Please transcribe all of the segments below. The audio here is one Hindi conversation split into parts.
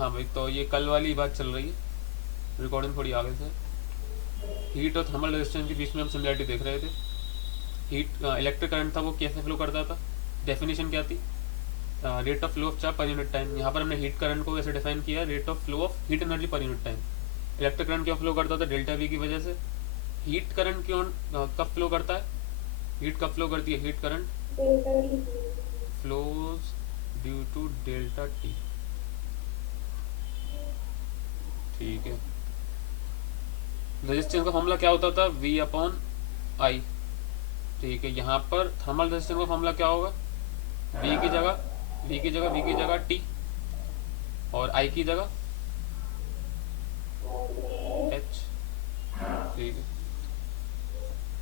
हाँ भाई, तो ये कल वाली बात चल रही है, रिकॉर्डिंग थोड़ी आगे से। हीट और थर्मल रेजिस्टेंस के बीच में हम सिमिलरिटी देख रहे थे। हीट इलेक्ट्रिक करंट था, वो कैसे फ्लो करता था, डेफिनेशन क्या थी, rate of flow of charge per unit time. यहाँ पर हमने हीट करंट को ऐसे डिफाइन किया, rate of flow of heat energy per unit time. Electric current क्यों फ्लो करता था, डेल्टा वी की वजह से। हीट करंट क्यों कब फ्लो करता है, हीट कब फ्लो करती है, heat current flows due to delta T. ठीक है। रेजिस्टेंस का फॉर्मूला क्या होता था, वी अपॉन आई। ठीक है, यहाँ पर थर्मल रेजिस्टेंस का फॉर्मूला क्या होगा, वी की जगह वी की जगह टी, और आई की जगह एच। ठीक है।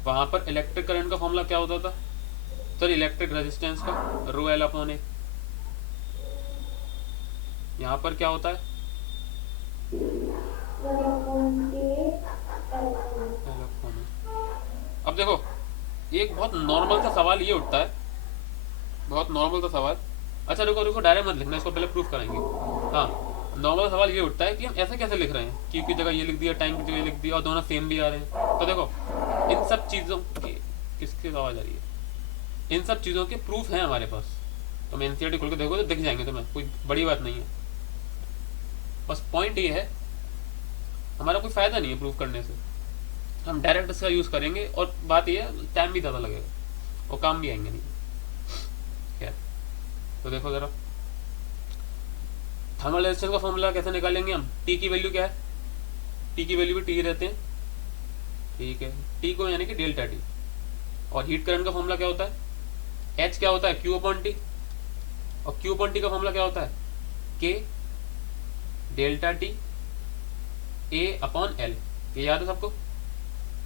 वहाँ पर इलेक्ट्रिक करंट का फॉर्मूला क्या होता था, सर इलेक्ट्रिक रेजिस्टेंस का, रो एल अपॉन ए। यहाँ पर क्या होता है, एल अपॉन ए। अब देखो, एक बहुत नॉर्मल सा सवाल ये उठता है, बहुत नॉर्मल सा सवाल। अच्छा रुको रुको, डायरेक्ट मत लिखना, इसको पहले प्रूफ कराएंगे। हाँ, नॉर्मल सवाल ये उठता है कि हम ऐसे कैसे लिख रहे हैं, क्यू की जगह ये लिख दिया, टाइम की जगह ये लिख दिया, और दोनों सेम भी आ रहे हैं। तो देखो, इन सब चीज़ों की, किसकी आवाज़ आ रही है, इन सब चीज़ों के प्रूफ हैं हमारे पास। तो मैं एनसीईआरटी खोल के देखो तो दिख जाएंगे तुम्हें, कोई बड़ी बात नहीं है। बस पॉइंट ये है, हमारा कोई फ़ायदा नहीं है प्रूफ करने से, हम डायरेक्ट इसका यूज़ करेंगे, और बात ये है टाइम भी ज़्यादा लगेगा और काम भी आएंगे नहीं। खैर, तो देखो ज़रा, थर्मल रेजिस्टेंस का फॉर्मूला कैसे निकालेंगे हम, टी की वैल्यू क्या है, टी की वैल्यू भी टी रहते हैं। ठीक है, टी को यानी कि डेल्टा टी। और हीट करंट का फॉर्मूला क्या होता है, एच क्या होता है, क्यू अपॉन टी। और क्यू अपॉन टी का फॉर्मूला क्या होता है, K delta T A upon L. ये याद है सबको,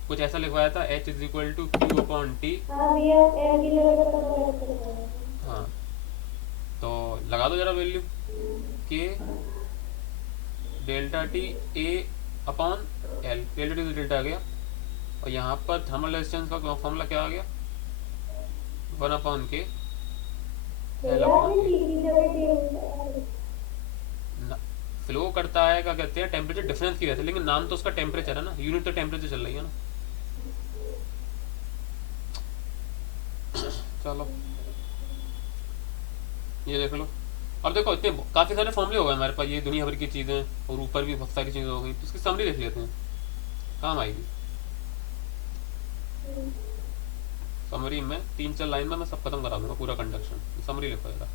कुछ ऐसा लिखवाया था, H is equal to Q upon T. हाँ, तो लगा दो जरा value, K delta T A upon L, delta T से डेल्टा आ गया। और यहाँ पर थर्मल रेजिस्टेंस का फॉर्मूला क्या आ गया, 1 अपॉन के एल अपॉन ए। फ्लो करता है, क्या कहते हैं, टेम्परेचर डिफरेंस की वजह से, लेकिन नाम तो उसका टेम्परेचर है ना, यूनिट तो टेम्परेचर चल रही है ना। चलो ये देख लो। अब देखो, इतने काफ़ी सारे फॉर्मूले हो गए हमारे पास, ये दुनिया भर की चीज़ें, और ऊपर भी बहुत सारी चीज़ें हो गई, तो इसकी समरी देख लेते हैं, काम आएगी। समरी में 3-4 लाइन में मैं सब खत्म करा दूंगा, पूरा कंडक्शन। समरी लिखो जरा।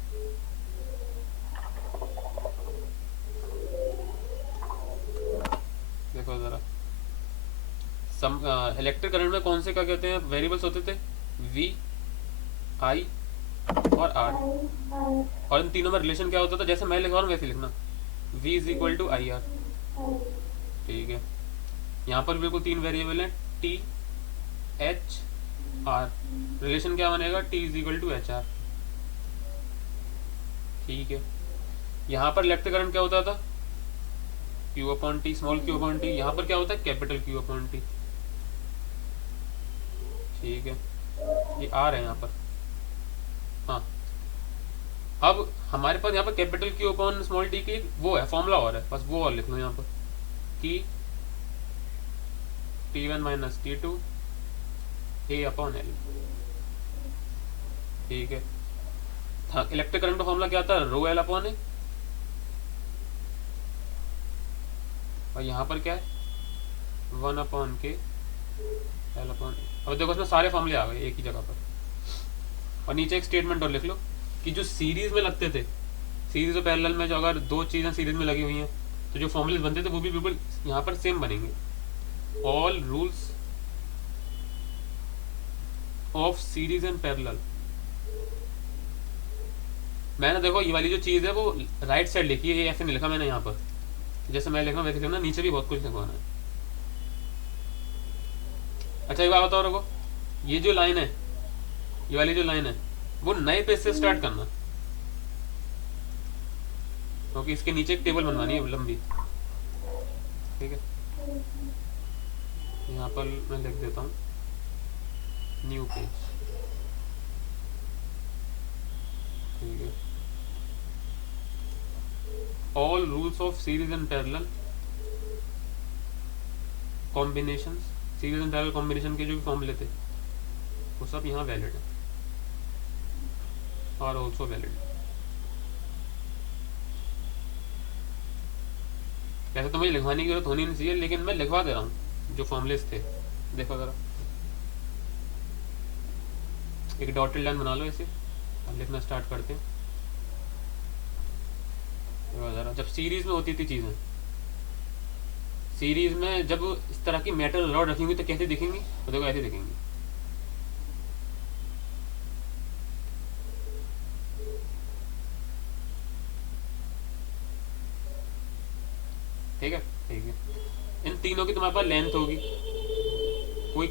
देखो ज़रा, इलेक्ट्रिक करंट में कौन से, क्या कहते हैं, वेरिएबल्स होते थे, वी, आई और आर। और इन तीनों में रिलेशन क्या होता था, जैसे मैं लिख रहा हूँ वैसे लिखना, V is equal to I R. ठीक है, यहाँ पर बिल्कुल 3 वेरिएबल हैं, टी एच आर। रिलेशन क्या बनेगा, T is equal to H R. ठीक है, यहाँ पर इलेक्ट्रिक करंट क्या होता था, Q upon T, small Q upon T. यहाँ पर क्या होता है, कैपिटल क्यू अपॉन टी। ठीक है, ये आर है यहाँ पर। हाँ, अब हमारे पास यहाँ पर capital Q upon small T की वो है, फॉर्मूला और है, बस वो और लिख लो यहाँ पर, कि T1 माइनस T2 ए अपॉन एल। ठीक है, था इलेक्ट्रिक करंट का फॉर्मूला क्या था, रो एल अपॉन ए। और यहाँ पर क्या है, 1 upon K L upon A. अब देखो, इसमें सारे फॉर्मूले आ गए एक ही जगह पर। और नीचे एक स्टेटमेंट और लिख लो, कि जो सीरीज में लगते थे, सीरीज और पैरेलल में जो अगर दो चीज़ें सीरीज में लगी हुई हैं, तो जो फॉर्मूले बनते थे वो भी बिल्कुल यहाँ पर सेम बनेंगे। All rules of series and parallel. मैंने देखो, ये वाली जो चीज़ है वो राइट साइड लिखी है, ये ऐसे नहीं लिखा मैंने यहाँ पर, जैसे मैं लिख रहा हूँ वैसे लिखना, नीचे भी बहुत कुछ लिखवाना है। अच्छा एक बात बताओ रुको, ये जो लाइन है, ये वाली जो लाइन है, वो नए पेज से स्टार्ट करना, क्योंकि इसके नीचे एक टेबल बनवानी है लंबी। ठीक है, यहाँ पर मैं लिख देता हूँ न्यू पेज। ठीक है, all rules of series and parallel combination, series and parallel combination के जो भी फॉर्मूले थे वो सब यहाँ वैलिड है, और ऑल्सो वैलिड। वैसे तो मुझे लिखवाने की जरूरत होनी नहीं चाहिए, लेकिन मैं लिखवा दे रहा हूँ जो फॉर्मूलेस थे। देखो ज़रा, एक डॉटेड लाइन बना लो ऐसे, अब लिखना स्टार्ट करते हैं। देखो ज़रा, जब सीरीज में होती थी चीज़ें, सीरीज में जब इस तरह की मेटल रॉड रखी हुई तो कैसे दिखेंगी, तो देखो ऐसे दिखेंगी। ठीक है, ठीक है। इन तीनों की तुम्हारे पास लेंथ होगी, कोई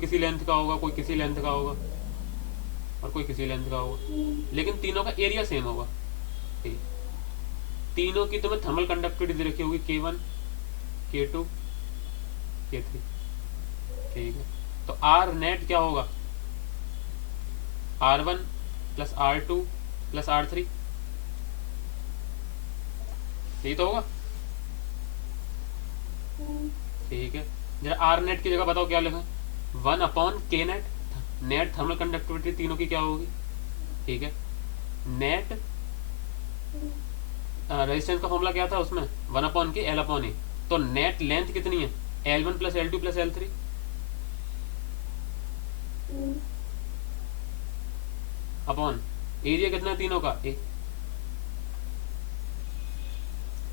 किसी लेंथ का होगा, कोई किसी लेंथ का होगा, और कोई किसी लेंथ का होगा, लेकिन तीनों का एरिया सेम होगा। ठीक, तीनों की तुम्हें थर्मल कंडक्टिविटी दे रखी होगी K1, K2, K3। ठीक है, तो आर नेट क्या होगा, R1 plus R2 plus R3, यही तो होगा। ठीक है, जरा आर नेट की जगह बताओ क्या लिखें, 1/K net, net thermal conductivity तीनों की क्या होगी। ठीक है, नेट रेजिस्टेंस का फॉर्मूला क्या था उसमें, 1/K L/A, तो नेट लेंथ कितनी है, L1 plus L2 plus L3, upon area कितना है तीनों का, ए।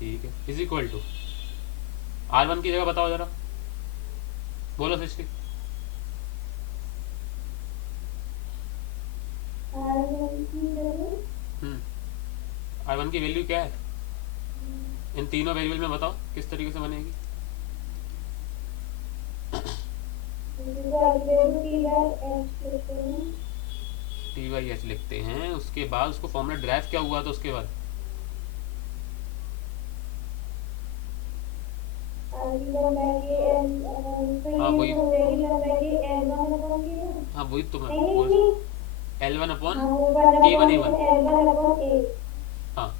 ठीक है, इज इक्वल टू R1 की जगह बताओ जरा, बोलो सृष्टि। R1 की वैल्यू क्या है, इन तीनों वेरिएबल में बताओ किस तरीके से बनेगी। T/H लिखते हैं, उसके बाद उसको फॉर्मूला ड्राइव क्या हुआ था उसके बाद, हाँ वही, हाँ वही तो मैं L1/K1A1। हाँ,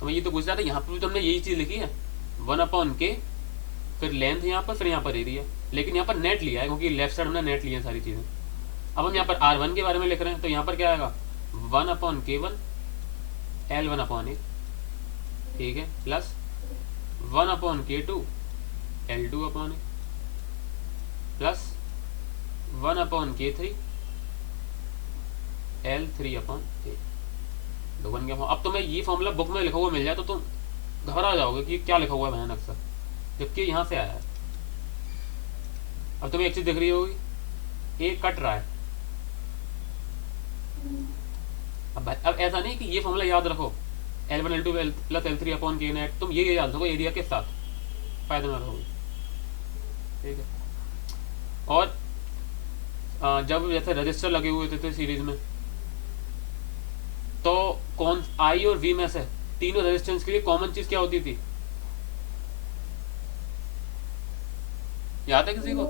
तो मैं ये तो पूछ रहा था, यहाँ पर भी तो हमने यही चीज़ लिखी है, 1/K, फिर लेंथ यहाँ पर, फिर यहाँ पर एरिया, लेकिन यहाँ पर नेट लिया है क्योंकि लेफ्ट साइड हमने नेट लिया है सारी चीज़ें। अब हम यहाँ पर R1 के बारे में लिख रहे हैं, तो यहाँ पर क्या आएगा, 1/K1 L1/A, ठीक है, plus 1/K2 L2/A, plus 1/K3 L3/A। तो बन गया। अब तुम्हें ये फॉर्मूला बुक में लिखा हुआ मिल जाए तो तुम घबरा जाओगे कि क्या लिखा हुआ है भयानक सा, जबकि यहाँ से आया है। अब तुम्हें एक चीज दिख रही होगी, ए कट रहा है। अब ऐसा नहीं कि ये फॉर्मूला याद रखो, L1 L2 plus L3/K net, तुम ये याद रखो एरिया के साथ, फायदे में रहोगे। ठीक है, और जब जैसे रजिस्टर लगे हुए थे सीरीज में, तो कौन आई और वी में से तीनों रेजिस्टेंस के लिए कॉमन चीज क्या होती थी, याद है किसी को?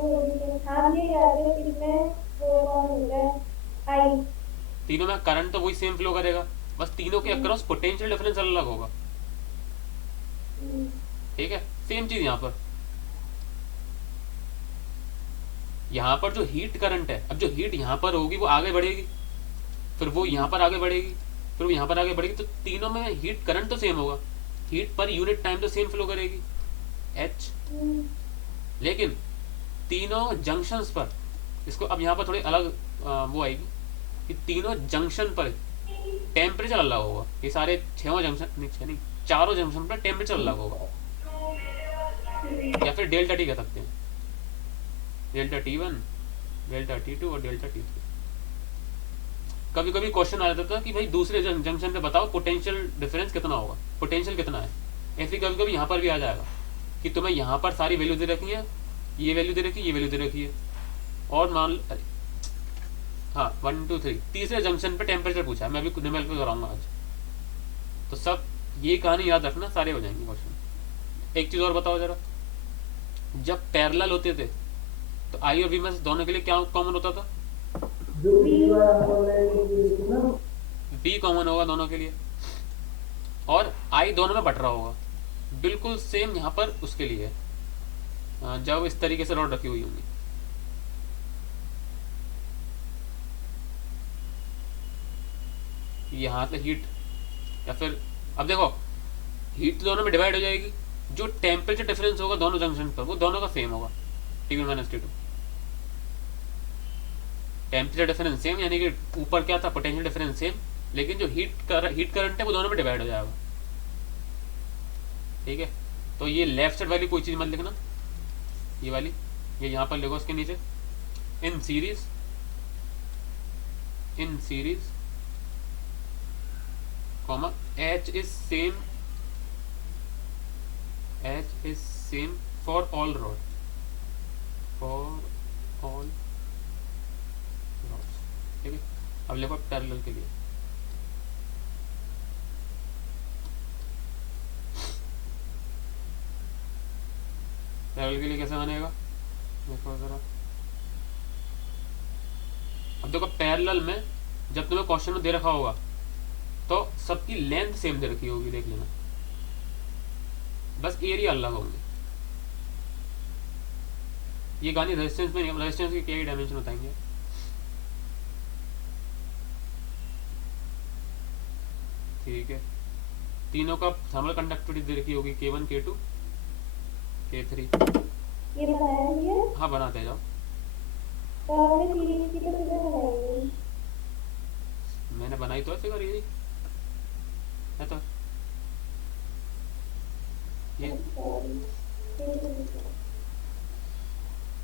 तीनों में करंट तो वही सेम फ्लो करेगा, बस तीनों के अक्रॉस पोटेंशियल डिफरेंस अलग होगा। ठीक है, सेम चीज यहाँ पर जो हीट करंट है, अब जो हीट यहाँ पर होगी वो आगे बढ़ेगी, फिर वो यहाँ पर आगे बढ़ेगी, फिर वो यहाँ पर आगे बढ़ेगी, तो तीनों में हीट करंट तो सेम होगा, हीट पर यूनिट टाइम तो सेम फ्लो करेगी H। लेकिन तीनों जंक्शंस पर, इसको अब यहाँ पर थोड़ी अलग वो आएगी कि तीनों जंक्शन पर टेम्परेचर अलग होगा। ये सारे छह जंक्शन, चारों जंक्शन पर टेम्परेचर अलग होगा, या फिर डेल्टा टी कह सकते हैं, डेल्टा T1, डेल्टा T2 और डेल्टा T3। कभी कभी क्वेश्चन आ जाता था कि भाई दूसरे जंक्शन पे बताओ पोटेंशियल डिफरेंस कितना होगा, पोटेंशियल कितना है। ऐसे कभी कभी यहाँ पर भी आ जाएगा कि तुम्हें यहाँ पर सारी वैल्यू दे रखी है, ये वैल्यू दे रखी है, ये वैल्यू दे रखी है, और मान हाँ 1 2 3 तीसरे जंक्शन पे टेम्परेचर पूछा है, मैं भी निमल पे कराऊंगा आज। तो सब ये कहानी याद रखना, सारे हो जाएंगे क्वेश्चन। एक चीज़ और बताओ जरा, जब पैरेलल होते थे तो आई और वी में दोनों के लिए क्या कॉमन होता था, वी कॉमन होगा दोनों के लिए। और आई दोनों में बट रहा होगा। बिल्कुल सेम यहाँ पर उसके लिए जब इस तरीके से रॉड रखी हुई होंगी। यहाँ से हीट या फिर अब देखो हीट दोनों में डिवाइड हो जाएगी, जो टेम्परेचर डिफरेंस होगा दोनों जंक्शन पर वो दोनों का सेम होगा, T1 minus T2। Temperature difference same यानी कि ऊपर क्या था पोटेंशियल डिफरेंस सेम, लेकिन जो हीट करंट है वो दोनों में डिवाइड हो जाएगा। ठीक है, तो ये लेफ्ट साइड वाली कोई चीज़ मत लिखना, ये वाली ये यहाँ पर लिखो उसके नीचे in series comma H is same for all rods, ठीक है। अब लिखो पैरेलल के लिए कैसे बनेगा देखो जरा। अब देखो पैरेलल में जब तुम्हें क्वेश्चन में दे रखा होगा तो सबकी लेंथ सेम दे रखी होगी, देख लेना, बस एरिया अलग होंगे। ये गानी रेजिस्टेंस में नहीं, रेजिस्टेंस के क्या डायमेंशन बताएंगे। ठीक है, तीनों का थर्मल कंडक्टिविटी दे रखी होगी K1 K2 K3। ये बताया नहीं है? हाँ बनाते जाओ। तो हमने सीरीज की तो किधर बनाई मैंने बनाई तो ऐसे करी है तो ये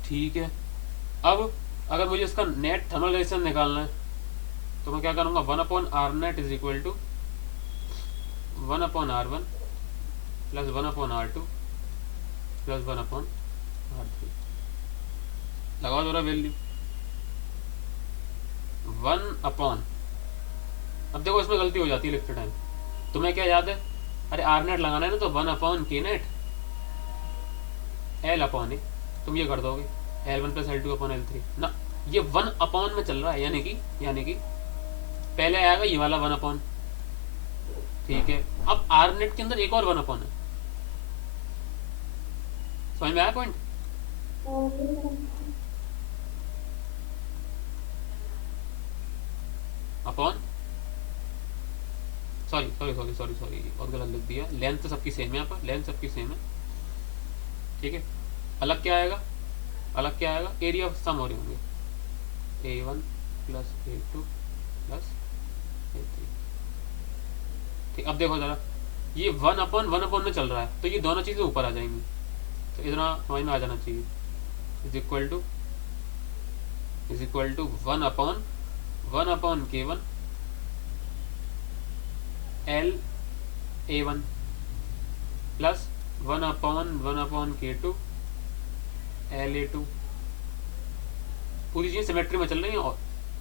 ठीक है। अब अगर मुझे इसका नेट थर्मल रेजिस्टेंस निकालना है तो मैं क्या करूँगा 1/R net is equal to 1/R1 plus 1/R2 plus 1/R3। लगाओ जरा वैल्यू 1/। अब देखो इसमें गलती हो जाती है लिखते टाइम, तुम्हें क्या याद है, अरे आर नेट लगाना है ना तो 1/K नेट L/A, तुम ये कर दोगे L1 प्लस L2/L3 ना, ये 1/ में चल रहा है, यानी कि पहले आएगा ये वाला 1/। ठीक है, अब आर नेट के अंदर एक और 1/ है, समझ में आया पॉइंट। अपॉन सॉरी बहुत गलत लिख दिया, लेंथ तो सबकी सेम है, यहाँ पर लेंथ सबकी सेम है। ठीक है, अलग क्या आएगा एरिया ऑफ सम हो रहे होंगे A1 plus A2 plus A3। ठीक, अब देखो जरा ये 1/1 में चल रहा है तो ये दोनों चीज़ें ऊपर आ जाएंगी, तो इतना समझ में आ जाना चाहिए। Is equal to 1/K1 LA1 plus 1/K2 LA2। पूरी चीज़ सिमेट्री में चल रही है, और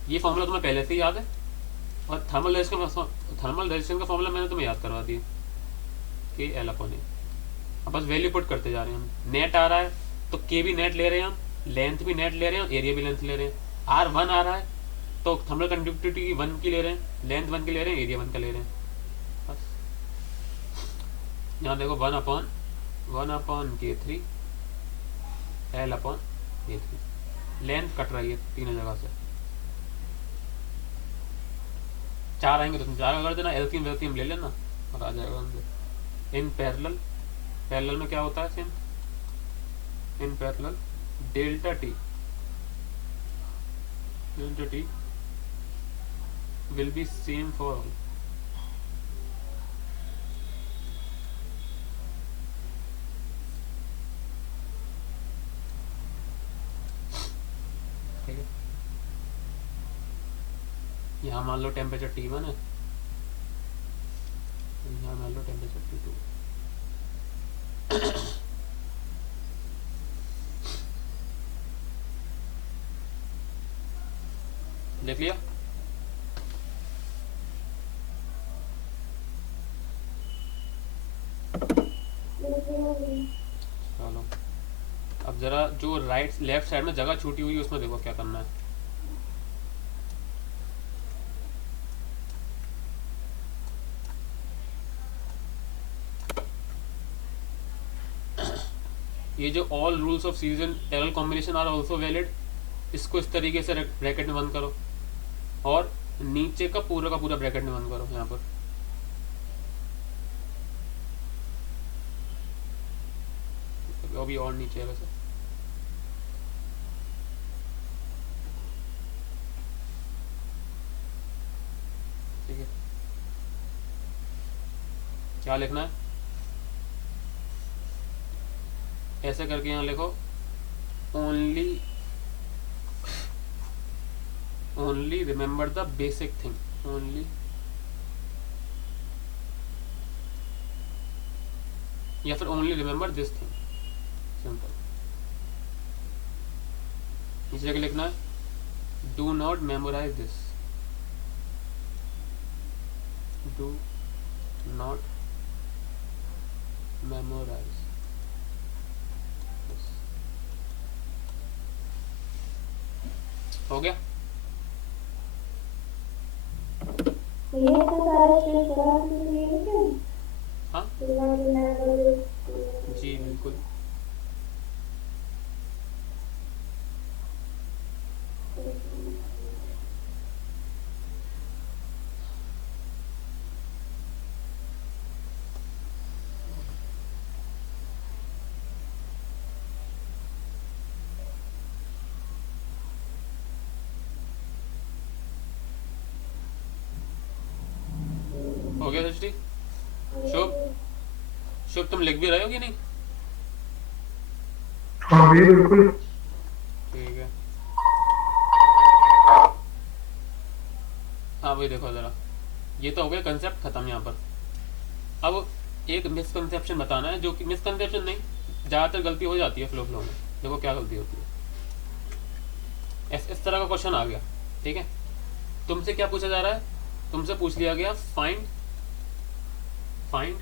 ये फॉर्मूला तुम्हें पहले से ही याद है, और थर्मल रेजिस्टेंस का फॉर्मूला मैंने तुम्हें याद करवा दिया कि L/A। अब बस वैल्यू पुट करते जा रहे हैं हम। नेट आ रहा है तो K भी नेट ले रहे हैं हम, लेंथ भी नेट ले रहे हैं और एरिया भी लेंथ ले रहे हैं। R1 आ रहा है तो थर्मल कंडक्टिविटी 1 की ले रहे हैं, लेंथ 1 की ले रहे हैं, एरिया 1 का ले रहे हैं। बस यहाँ देखो 1/K3 L/A3, लेंथ कट रही है तीनों जगह से, 4 आएंगे तो तुम 4 कर देना, एलसीएम ले लेना और आ जाएगा अंदर। इन पैरेलल में क्या होता है same, in parallel delta T will be same for all। ठीक है, यहाँ मान लो टेम्परेचर T1 है, यहाँ मान लो टेम्परेचर T2। देख लिया। चलो अब जरा जो लेफ्ट साइड में जगह छूटी हुई है उसमें देखो क्या करना है। ये जो all rules of series and parallel combination are also valid, इसको इस तरीके से ब्रैकेट में बंद करो और नीचे का पूरा ब्रैकेट में बंद करो यहाँ पर। अभी और नीचे है वैसे। ठीक है, क्या लिखना है, ऐसे करके यहाँ लिखो only remember the basic thing, only, या फिर only remember this thing, simple. इस जगह लिखना है do not memorise this, do not memorise. हो गया? ये तो सारा स्टेप पूरा क्लियर है क्या? हाँ जी बिल्कुल। हो गया सृष्टि? शुभ, शुभ तुम लिख भी रहे हो कि नहीं? हाँ भैया बिल्कुल। ठीक है, हाँ भाई देखो ज़रा, ये तो हो गया कंसेप्ट खत्म यहाँ पर। अब एक मिसकंसेप्शन बताना है, जो कि मिसकंसेप्शन नहीं, ज़्यादातर गलती हो जाती है फ्लो में। देखो क्या गलती होती है, इस तरह का क्वेश्चन आ गया, ठीक है, तुमसे क्या पूछा जा रहा है, तुमसे पूछ लिया गया find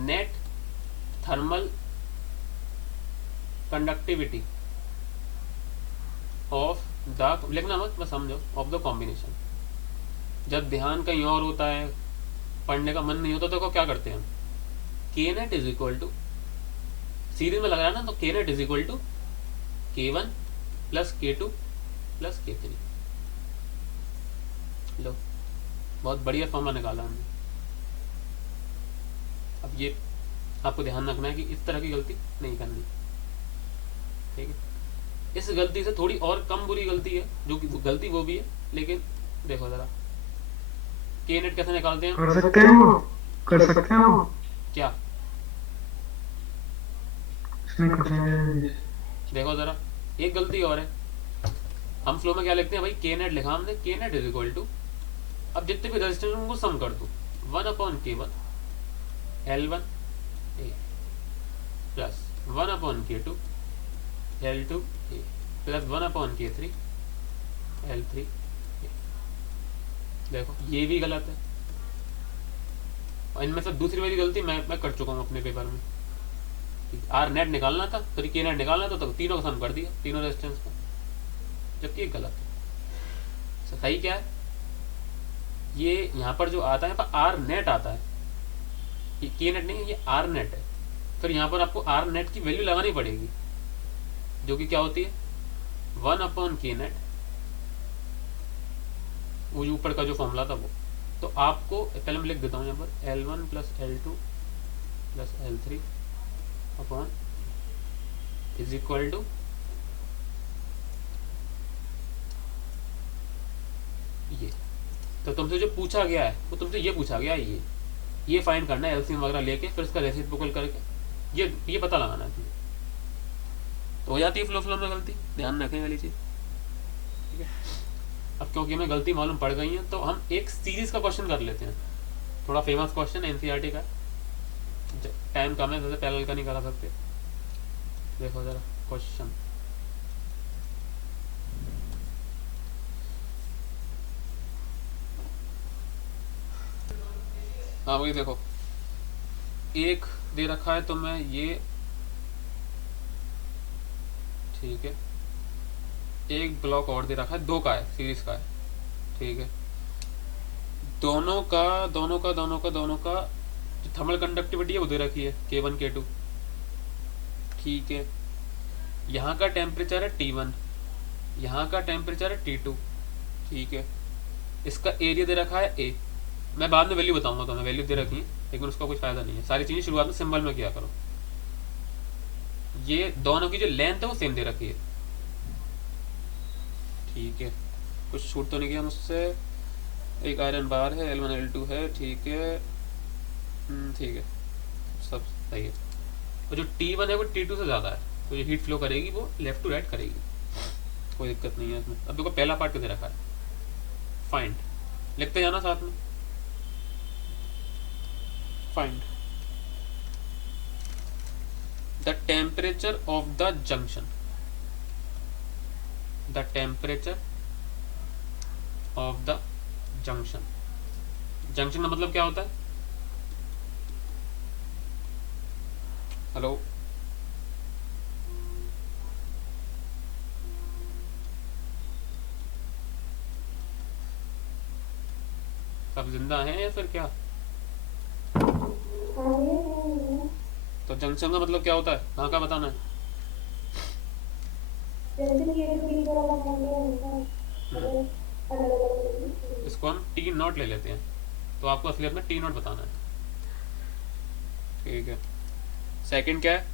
net thermal conductivity of the, लिखना मत बस समझो, ऑफ द कॉम्बिनेशन। जब ध्यान कहीं और होता है, पढ़ने का मन नहीं होता, तो क्या करते हैं, K net is equal to, series में लग रहा है ना, तो K net is equal to K1 plus K2 plus K3। लो, बहुत बढ़िया फॉर्मूला निकाला हमने। अब ये आपको ध्यान रखना है कि इस तरह की गलती नहीं करनी, ठीक है। इस गलती से थोड़ी और कम बुरी गलती है, जो कि गलती वो भी है, लेकिन देखो जरा, के नेट कैसे निकालते हैं? कर सकते हैं वो, कर सकते हैं वो, क्या? इसमें कुछ नहीं। देखो जरा, एक गलती और है, हम फ्लो में क्या लिखते हैं भाई, के नेट लिखा हमने, के नेट इज इक्वल टू, अब जितने भी रेजिस्टेंस उनको सम कर दो, 1/K1 L1 A plus 1/K2 L2 A plus 1/K3 L3 A। देखो ये भी गलत है, और इनमें से दूसरी वाली गलती मैं कर चुका हूँ अपने पेपर में। आर नेट निकालना था, फिर के नेट निकालना था, तो तीनों का सम कर दिया, तीनों रेजिस्टेंस का, जबकि ये गलत है। सही क्या है, ये यहाँ पर जो आता है आर नेट आता है, ये के नेट नहीं है, ये आर नेट है। फिर यहाँ पर आपको आर नेट की वैल्यू लगानी पड़ेगी, जो कि क्या होती है 1/K नेट, वो जो ऊपर का जो फॉर्मूला था वो। तो आपको पहले मैं लिख देता हूँ यहाँ पर L1 plus L2 plus L3 upon is equal to ये। तो तुमसे जो पूछा गया है वो तुमसे ये पूछा गया है, ये फाइंड करना है एलसीएम वगैरह लेके, फिर इसका रेसिप्रोकल करके ये पता लगाना है। तो हो जाती है फ्लो में गलती, ध्यान रखें वाली चीज़, ठीक है। अब क्योंकि हमें गलती मालूम पड़ गई है, तो हम एक सीरीज का क्वेश्चन कर लेते हैं, थोड़ा फेमस क्वेश्चन है एनसीईआरटी का, टाइम कम है, जैसे पैरेलल का नहीं करा सकते। देखो जरा क्वेश्चन, हाँ वही देखो, एक दे रखा है तो मैं ये, ठीक है, एक ब्लॉक और दे रखा है, 2 का है, सीरीज का है, ठीक है। दोनों का जो थर्मल कंडक्टिविटी है वो दे रखी है K1 K2, ठीक है, यहाँ का टेम्परेचर है T1, यहाँ का टेम्परेचर है T2। ठीक है, इसका एरिया दे रखा है A। मैं बाद में वैल्यू बताऊंगा, तो मैं वैल्यू दे रखी है, लेकिन उसका कुछ फायदा नहीं है। सारी चीज़ें शुरुआत में सिंबल में किया करो। ये दोनों की जो लेंथ है वो सेम दे रखी है। ठीक है, कुछ छूट तो नहीं गया मुझसे। एक आयरन बार है, L1 L2 है। ठीक है, ठीक है, सब सही है। और जो T1 है वो T2 से ज़्यादा है, तो जो हीट फ्लो करेगी वो लेफ्ट टू राइट करेगी, कोई दिक्कत नहीं है इसमें। अब देखो पहला पार्ट दे रखा है, फाइंड, लिखते जाना साथ में। Find the temperature of the junction. The temperature of the junction. Junction का मतलब क्या होता है? हेलो, सब जिंदा हैं या फिर क्या? तो जंक्शन का मतलब क्या होता है, कहाँ का बताना है? इसको हम टी नॉट ले लेते हैं, तो आपको असलियत में टी नॉट बताना है। ठीक है, सेकंड क्या है?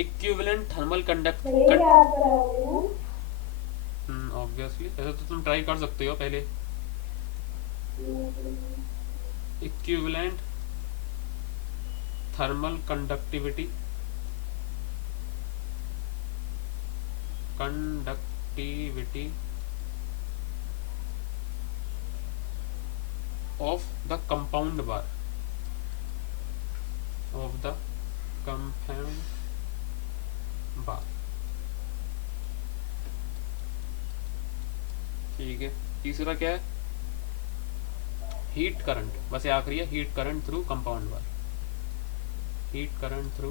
Equivalent thermal conduct. ऑब्वियसली ऐसा तो तुम ट्राई कर सकते हो पहले। Equivalent thermal conductivity, conductivity of the compound bar, of the compound bar। ठीक है, तीसरा क्या है? हीट करंट, बस ये आखिरी है, हीट करंट थ्रू कंपाउंड बार। हीट करंट थ्रू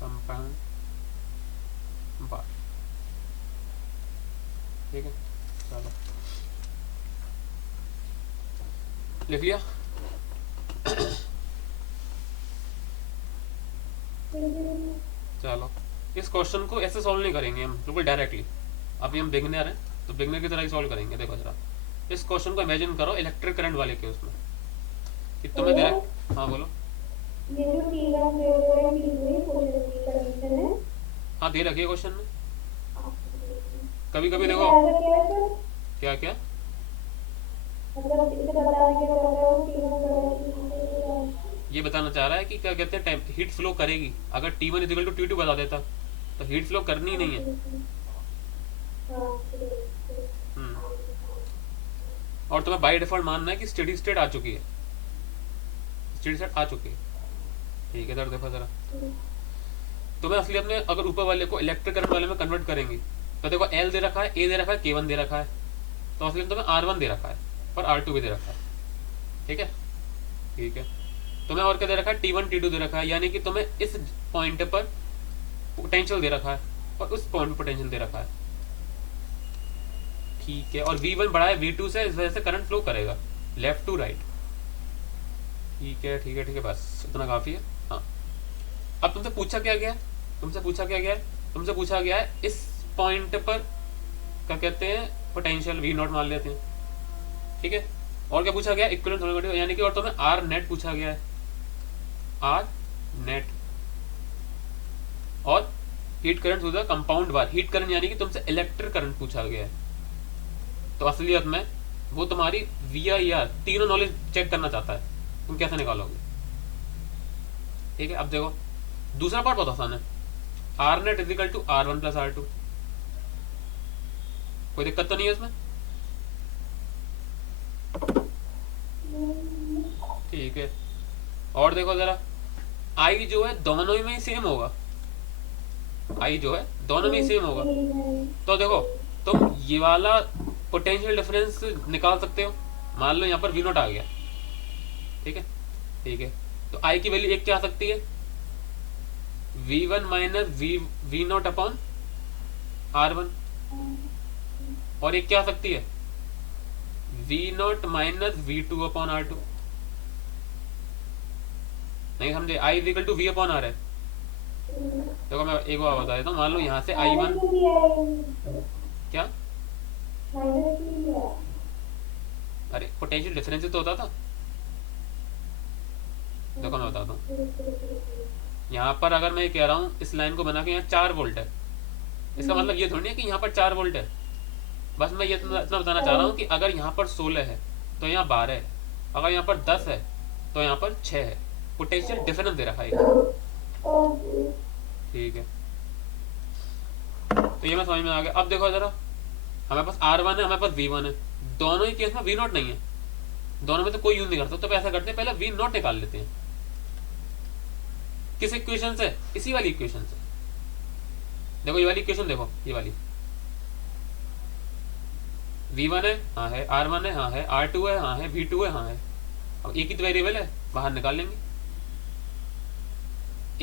कंपाउंड बार। ठीक है, चलो लिख लिया। चलो, इस क्वेश्चन को ऐसे सॉल्व नहीं करेंगे हम, बिल्कुल डायरेक्टली। अभी हम बिगनर हैं, तो बिगनर की तरह ही सॉल्व करेंगे। देखो जरा, इस क्वेश्चन को इमेजिन करो इलेक्ट्रिक करंट वाले के उसमें, कि तुम्हें दे रहा। हाँ बोलो। ये जो T1 T2 कंडीशन है, हाँ दे रखी है क्वेश्चन में। कभी कभी देखो क्या क्या, मतलब इसे बताने के बाद ये बताना चाह रहा है कि क्या कहते हैं हीट फ्लो करेगी। अगर T1 इक्वल टू T2 बता देता तो हीट फ्लो करनी ही नहीं है। और तुम्हें बाय डिफॉल्ट मानना है कि स्टेडी स्टेट आ चुकी है, स्टेडी स्टेट आ चुकी है। ठीक है, इधर देखो जरा, तुम्हें असलियत में अगर ऊपर वाले को इलेक्ट्रिक करंट वाले में कन्वर्ट करेंगे तो देखो L दे रखा है, A दे रखा है, K1 दे रखा है, तो असलियत में R1 दे रखा है और R2 भी दे रखा है। ठीक है, ठीक है, तुम्हें और क्या दे रखा है? T1 T2 दे रखा है, यानी कि तुम्हें इस पॉइंट पर पोटेंशियल दे रखा है और उस पॉइंट पर पोटेंशियल दे रखा है। ठीक है, और V1 बड़ा है V2 से, इस वजह से करंट फ्लो करेगा लेफ्ट टू राइट। ठीक है, ठीक है, ठीक है, बस इतना काफी है। हाँ, अब तुमसे पूछा क्या गया है? तुमसे पूछा क्या गया है? तुमसे पूछा गया है इस पॉइंट पर क्या कहते हैं, पोटेंशियल V0 मान लेते हैं। ठीक है, और क्या पूछा गया? इक्विवेलेंट थर्मल कंडक्टिविटी, यानी कि और तुम्हें R नेट पूछा गया है, R नेट। और heat current through the compound bar, heat current यानी कि तुमसे इलेक्ट्रिक करंट पूछा गया है। तो असलियत में वो तुम्हारी VIR तीनों नॉलेज चेक करना चाहता है, तुम कैसे निकालोगे। ठीक है, अब देखो दूसरा पार्ट बहुत आसान है, R net is equal to R1 plus R2। कोई दिक्कत तो नहीं है इसमें? ठीक है, और देखो जरा, I जो है दोनों में ही सेम होगा, I जो है दोनों में ही सेम होगा। तो देखो तुम ये वाला पोटेंशियल डिफरेंस निकाल सकते हो। मान लो यहाँ पर V0 आ गया। ठीक है, ठीक है, तो I की वैल्यू एक क्या आ सकती है? V1 minus V0 upon R1। और एक क्या आ सकती है? V0 minus V2 upon R2। नहीं समझे, I is equal to V upon R है। देखो मैं एक बार बता देता हूँ, मान लो यहाँ से आई वन क्या, अरे पोटेंशियल डिफरेंस तो होता था। देखो मैं बताता हूँ, यहाँ पर अगर मैं कह रहा हूँ इस लाइन को बना के यहाँ 4 वोल्ट है, इसका मतलब ये थोड़ी है कि यहाँ पर 4 वोल्ट है। बस मैं ये इतना बताना चाह रहा हूँ कि अगर यहाँ पर 16 है तो यहाँ 12 है, अगर यहाँ पर 10 है तो यहाँ पर 6 है। पोटेंशियल डिफरेंस दे रखा है ये। ठीक है, तो ये मैं समझ में आ गया। अब देखो जरा, हमारे पास R1 है, हमारे पास V1 है, दोनों ही केस में V0 नहीं है, दोनों में तो कोई यूज नहीं कर सकता। तो ऐसा करते हैं, पहले V0 निकाल लेते हैं। किस इक्वेशन से? इसी वाली इक्वेशन से। देखो ये वाली इक्वेशन देखो, ये वाली V1 है, हाँ है, R1 है, हाँ है, R2 है, हाँ है, V2 है, हाँ है। अब एक ही तो वेरिएबल है, बाहर निकाल लेंगे।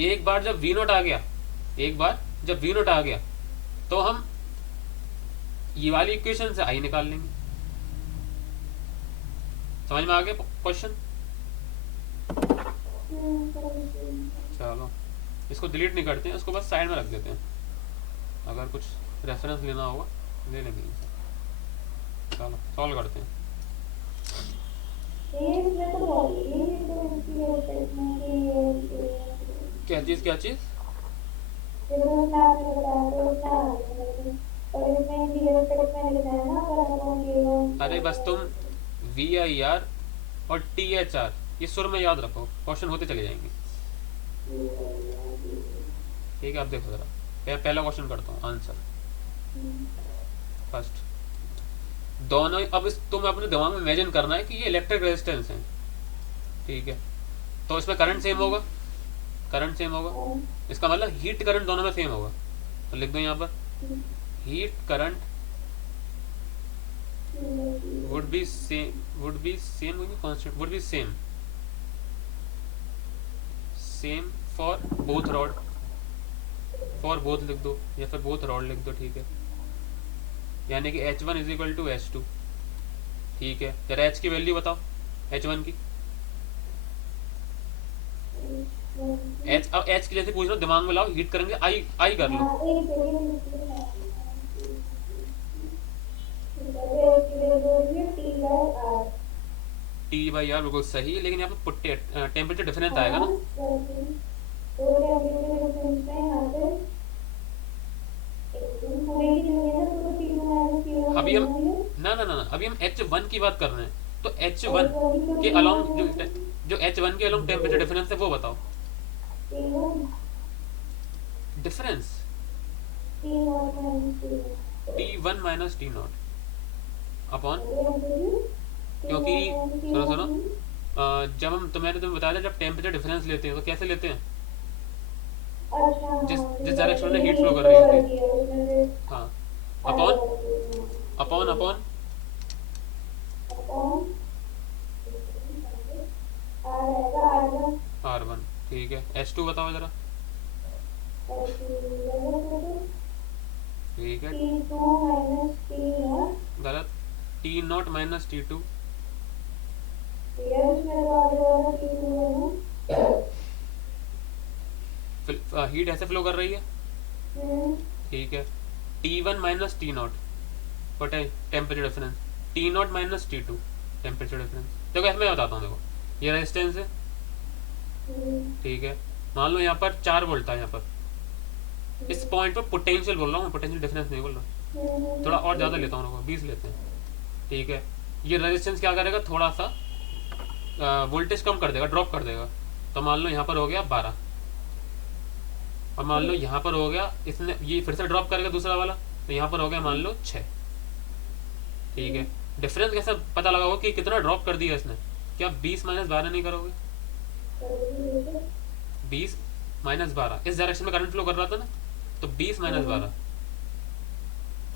एक बार जब V0 आ गया, एक बार जब V0 आ गया तो हम ये वाली इक्वेशन से I निकाल लेंगे। समझ में आ गया क्वेश्चन? चलो इसको डिलीट नहीं करते हैं, इसको बस साइड में रख देते हैं, अगर कुछ रेफरेंस लेना होगा ले लेंगे। चलो सॉल्व करते हैं। क्या चीज़, क्या चीज़? अरे बस तुम VIR और THR ये सुर में याद रखो, क्वेश्चन होते चले जाएंगे। ठीक है, अब देखो जरा, पहला क्वेश्चन करता हूँ आंसर फर्स्ट। दोनों अब तुम्हें अपने दिमाग में इमेजिन करना है कि ये इलेक्ट्रिक रेजिस्टेंस है, ठीक है? तो इसमें करंट सेम होगा, करंट सेम होगा, इसका मतलब हीट करंट दोनों में सेम होगा। तो लिख दो यहाँ पर, heat current would be same, would be same, would be constant, would be same for both rod, for both लिख दो या फिर both rod लिख दो, ठीक है? यानी कि H1 is equal to H2, ठीक है? जरा H की वैल्यू बताओ, H1 की। अब H की जैसे पूछ लो, दिमाग में लाओ, हीट करेंगे, आई कर लो। T/R बिल्कुल सही, लेकिन यहाँ पे टेम्परेचर डिफरेंस आएगा ना। अभी हम अभी हम H1 की बात कर रहे हैं, तो H1 के अलोंग जो H1 के अलोंग टेम्परेचर डिफरेंस है वो बताओ। Difference T1 minus T0 upon, क्योंकि सुनो सुनो, जब हम मैंने तुम्हें बताया था, जब टेम्परेचर डिफरेंस लेते हैं तो कैसे लेते हैं? जिस डायरेक्शन में हीट फ्लो कर रही होती है, हाँ, अपॉन अपॉन अपॉन R1, ठीक है? H2 बताओ जरा, ठीक है? गलत, T0 माइनस T2, हीट ऐसे फ्लो कर रही है, ठीक है? T1 minus T0 temperature difference, T0 minus T2 temperature difference. देखो ऐसे मैं बताता हूँ, देखो ये रेजिस्टेंस है, ठीक है? मान लो यहाँ पर 4 वोल्ट था, यहाँ पर इस पॉइंट पर पोटेंशियल बोल रहा हूँ, पोटेंशियल डिफरेंस नहीं बोल रहा, थोड़ा और ज़्यादा लेता हूँ, 20 लेते हैं, ठीक है? ये रेजिस्टेंस क्या करेगा, थोड़ा सा वोल्टेज कम कर देगा, ड्रॉप कर देगा। तो मान लो यहाँ पर हो गया 12, और मान लो यहाँ पर हो गया, इसने ये फिर से ड्रॉप करेगा दूसरा वाला, तो यहाँ पर हो गया मान लो 6, ठीक है? डिफरेंस कैसे पता लगाओगे कि कितना ड्रॉप कर दिया इसने? क्या 20 माइनस 12 नहीं करोगे? 20 माइनस 12, इस डायरेक्शन में करंट फ्लो कर रहा था ना, तो 20 माइनस 12,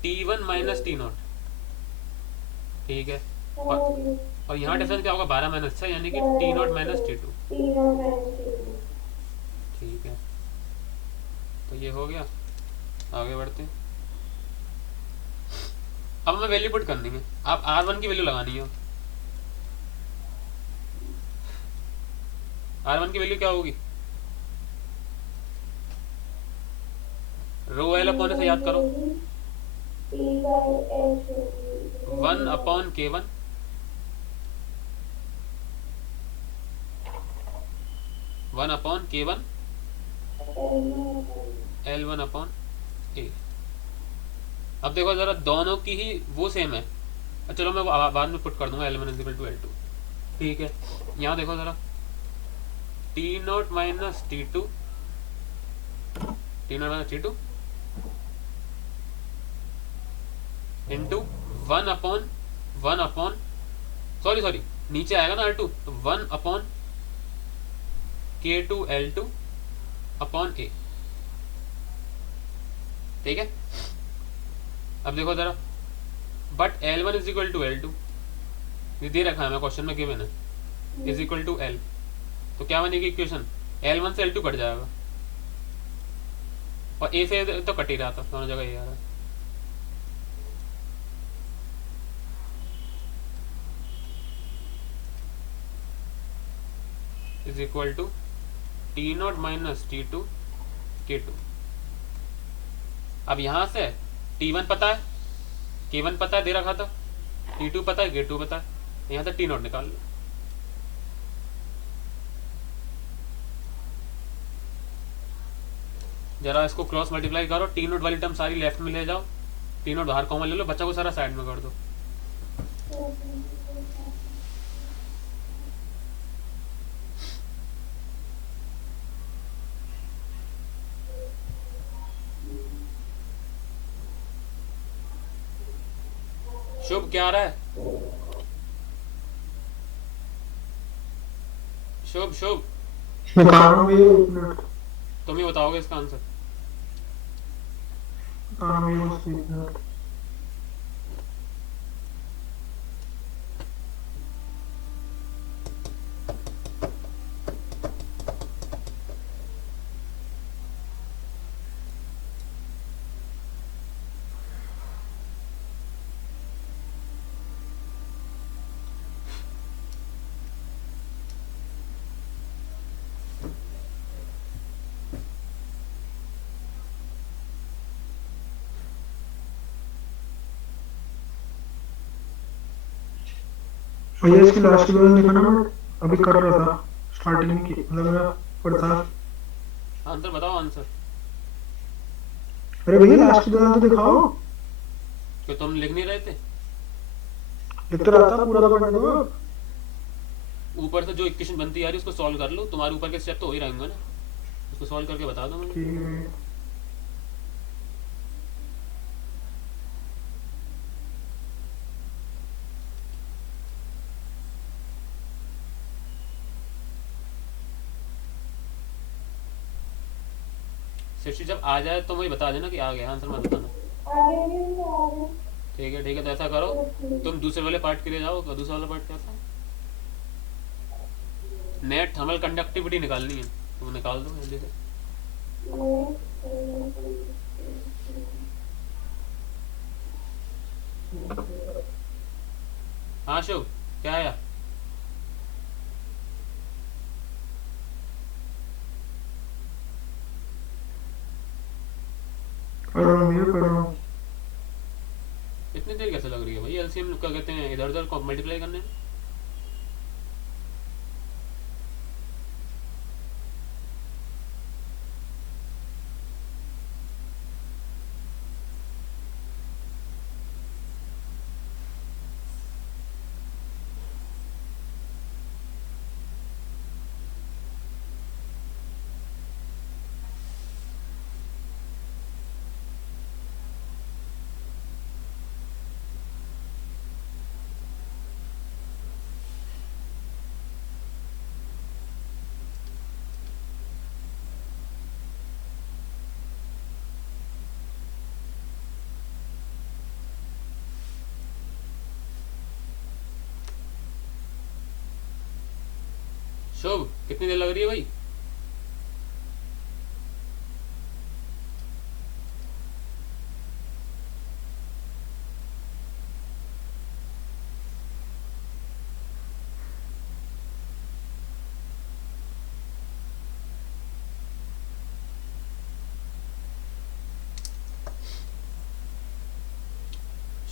T1 माइनस T0, ठीक है? और यहाँ डिफरेंस क्या होगा, 12 माइनस 6, यानी कि T0 माइनस T2, ठीक है? तो ये हो गया, आगे बढ़ते हैं। अब हमें वैल्यू पुट करनी है, आप R1 की वैल्यू लगानी है। R1 की वैल्यू क्या होगी? रो एल अपॉन से याद करो, T by H होगी 1 upon K1, 1 upon K1 L1 upon A. अब देखो जरा, दोनों की ही वो सेम है। चलो मैं बाद में पुट कर दूंगा L1 is equal to L2। ठीक है, यहाँ देखो जरा, T naught minus T two, T naught minus T two into 1 upon sorry नीचे आएगा ना R2, तो 1 अपॉन K2 L2 अपॉन ए। ठीक है, अब देखो जरा, but L1 is equal to L2, ये दे रखा है मैं क्वेश्चन में, गिवन है, इज इक्वल टू L, तो क्या बनेगी इक्वेशन? L1 से L2 कट जाएगा, और ए से तो कट ही रहा था, दोनों जगह ये आ रहा है। Is equal to T naught minus T two K2। अब यहां से T1 पता है, K1 पता है, दे रखा था, T2 पता है, K2 पता है, यहां से टी नॉट निकाल लो। जरा इसको क्रॉस मल्टीप्लाई करो, टी नोट वाली टर्म सारी लेफ्ट में ले जाओ, टी नोट बाहर कॉमन ले लो, बच्चा को सारा साइड में कर दो। शुभ क्या आ रहा है? शुभ शुभ निकाल रहा हूँ ये, 1 मिनट तुम ही बताओगे इसका आंसर। बता रहा हूँ ये, बस 1 मिनट। भैया इसकी लास्ट की बैलेंस लिखा ना, मैं अभी कर रहा था स्टार्टिंग की, मतलब मैं पढ़ता। आंसर बताओ, आंसर। अरे भैया लास्ट की बैलेंस तो दिखाओ। क्यों तुम लिख नहीं रहे थे? लिखते रहता, पूरा तो पढ़ने दो। ऊपर से जो इक्वेशन बनती आ रही है उसको सॉल्व कर लो, तुम्हारे ऊपर के स्टेप तो हो ही रहेंगे ना, उसको सॉल्व करके बता दो मुझे। ठीक है भैया। शिक्षी जब आ जाए तो मुझे बता देना कि आ गया, आंसर मत बताना। आगे भी आगे ठीक है, तो ऐसा करो, तुम दूसरे वाले पार्ट के लिए जाओ। दूसरा वाला पार्ट कैसा है? नेट थर्मल कंडक्टिविटी निकालनी है, तुम निकाल दो जल्दी से। हाँ शुभ, क्या आया? पढ़ रहा हूँ भैया, पढ़ रहा हूँ। इतनी देर कैसे लग रही है भाई? एलसीएम क्या कहते हैं, इधर उधर को मल्टीप्लाई करने में। शुभ कितनी देर लग रही है भाई?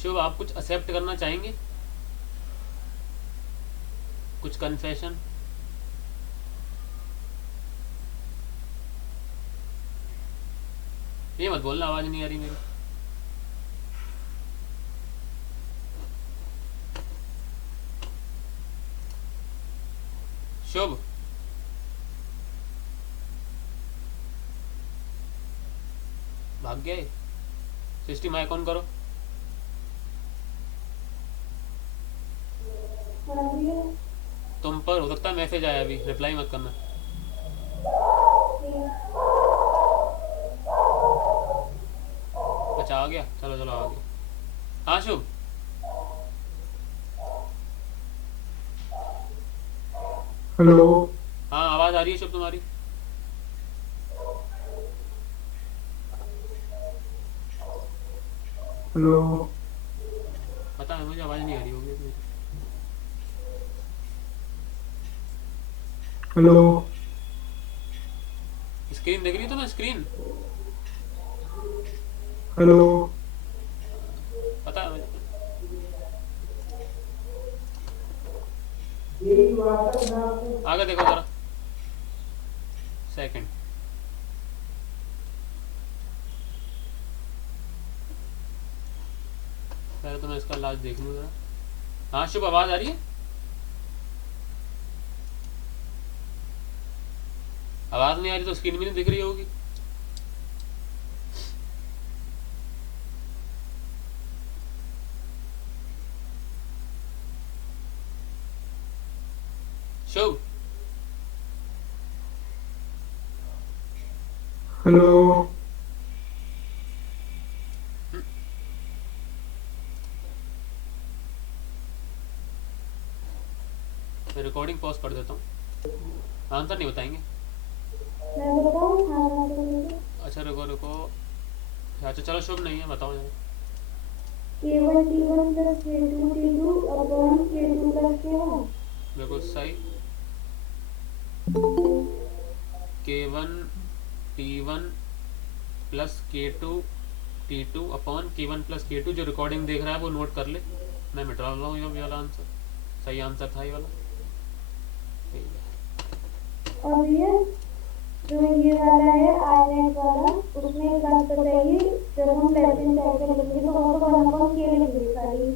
शुभ, आप कुछ एक्सेप्ट करना चाहेंगे? कुछ कन्फेशन? ये मत बोलना आवाज़ नहीं आ रही मेरी। शुभ, भाग गए। सिस्टम माइक ऑन करो। हाँ भैया। तुम पर हो सकता है मैसेज आया, अभी रिप्लाई मत करना। अच्छा आ गया, चलो चलो आ गया। हाँ शुभ। हेलो। हाँ आवाज़ आ रही है शुभ तुम्हारी। हेलो। पता है मुझे आवाज़ नहीं आ रही होगी मेरी। हेलो। स्क्रीन देख रही हो तुम्हें? Screen hello. पता है मुझे। आगे देखो जरा, सेकंड। पहले तो मैं इसका लास्ट देख लूँ जरा। हाँ शुभ, आवाज़ आ रही है? आवाज़ नहीं आ रही तो स्क्रीन भी नहीं दिख रही होगी। शुभ, हेलो। मैं रिकॉर्डिंग पॉज कर देता हूँ। आंसर नहीं बताएंगे? मैं बताऊँ हाँ तो अच्छा रुको रुको। अच्छा चलो शुभ नहीं है, बताओ जरा। K1 T1 plus K2 T2 upon K2 plus K1। बिल्कुल सही। K1 T1 plus K2 T2 upon K1 plus K2। जो रिकॉर्डिंग देख रहा है वो नोट कर ले, मैं मिटा रहा हूँ ये वाला आंसर। सही आंसर था ये वाला। ठीक है। और भैया जो ये वाला है आईनेट वाला, उसमें एक बात बताइए, जब हम लेफ्ट हैंड साइड पे लिखेंगे तो वहाँ पर 1 अपॉन K लिखेंगे खाली,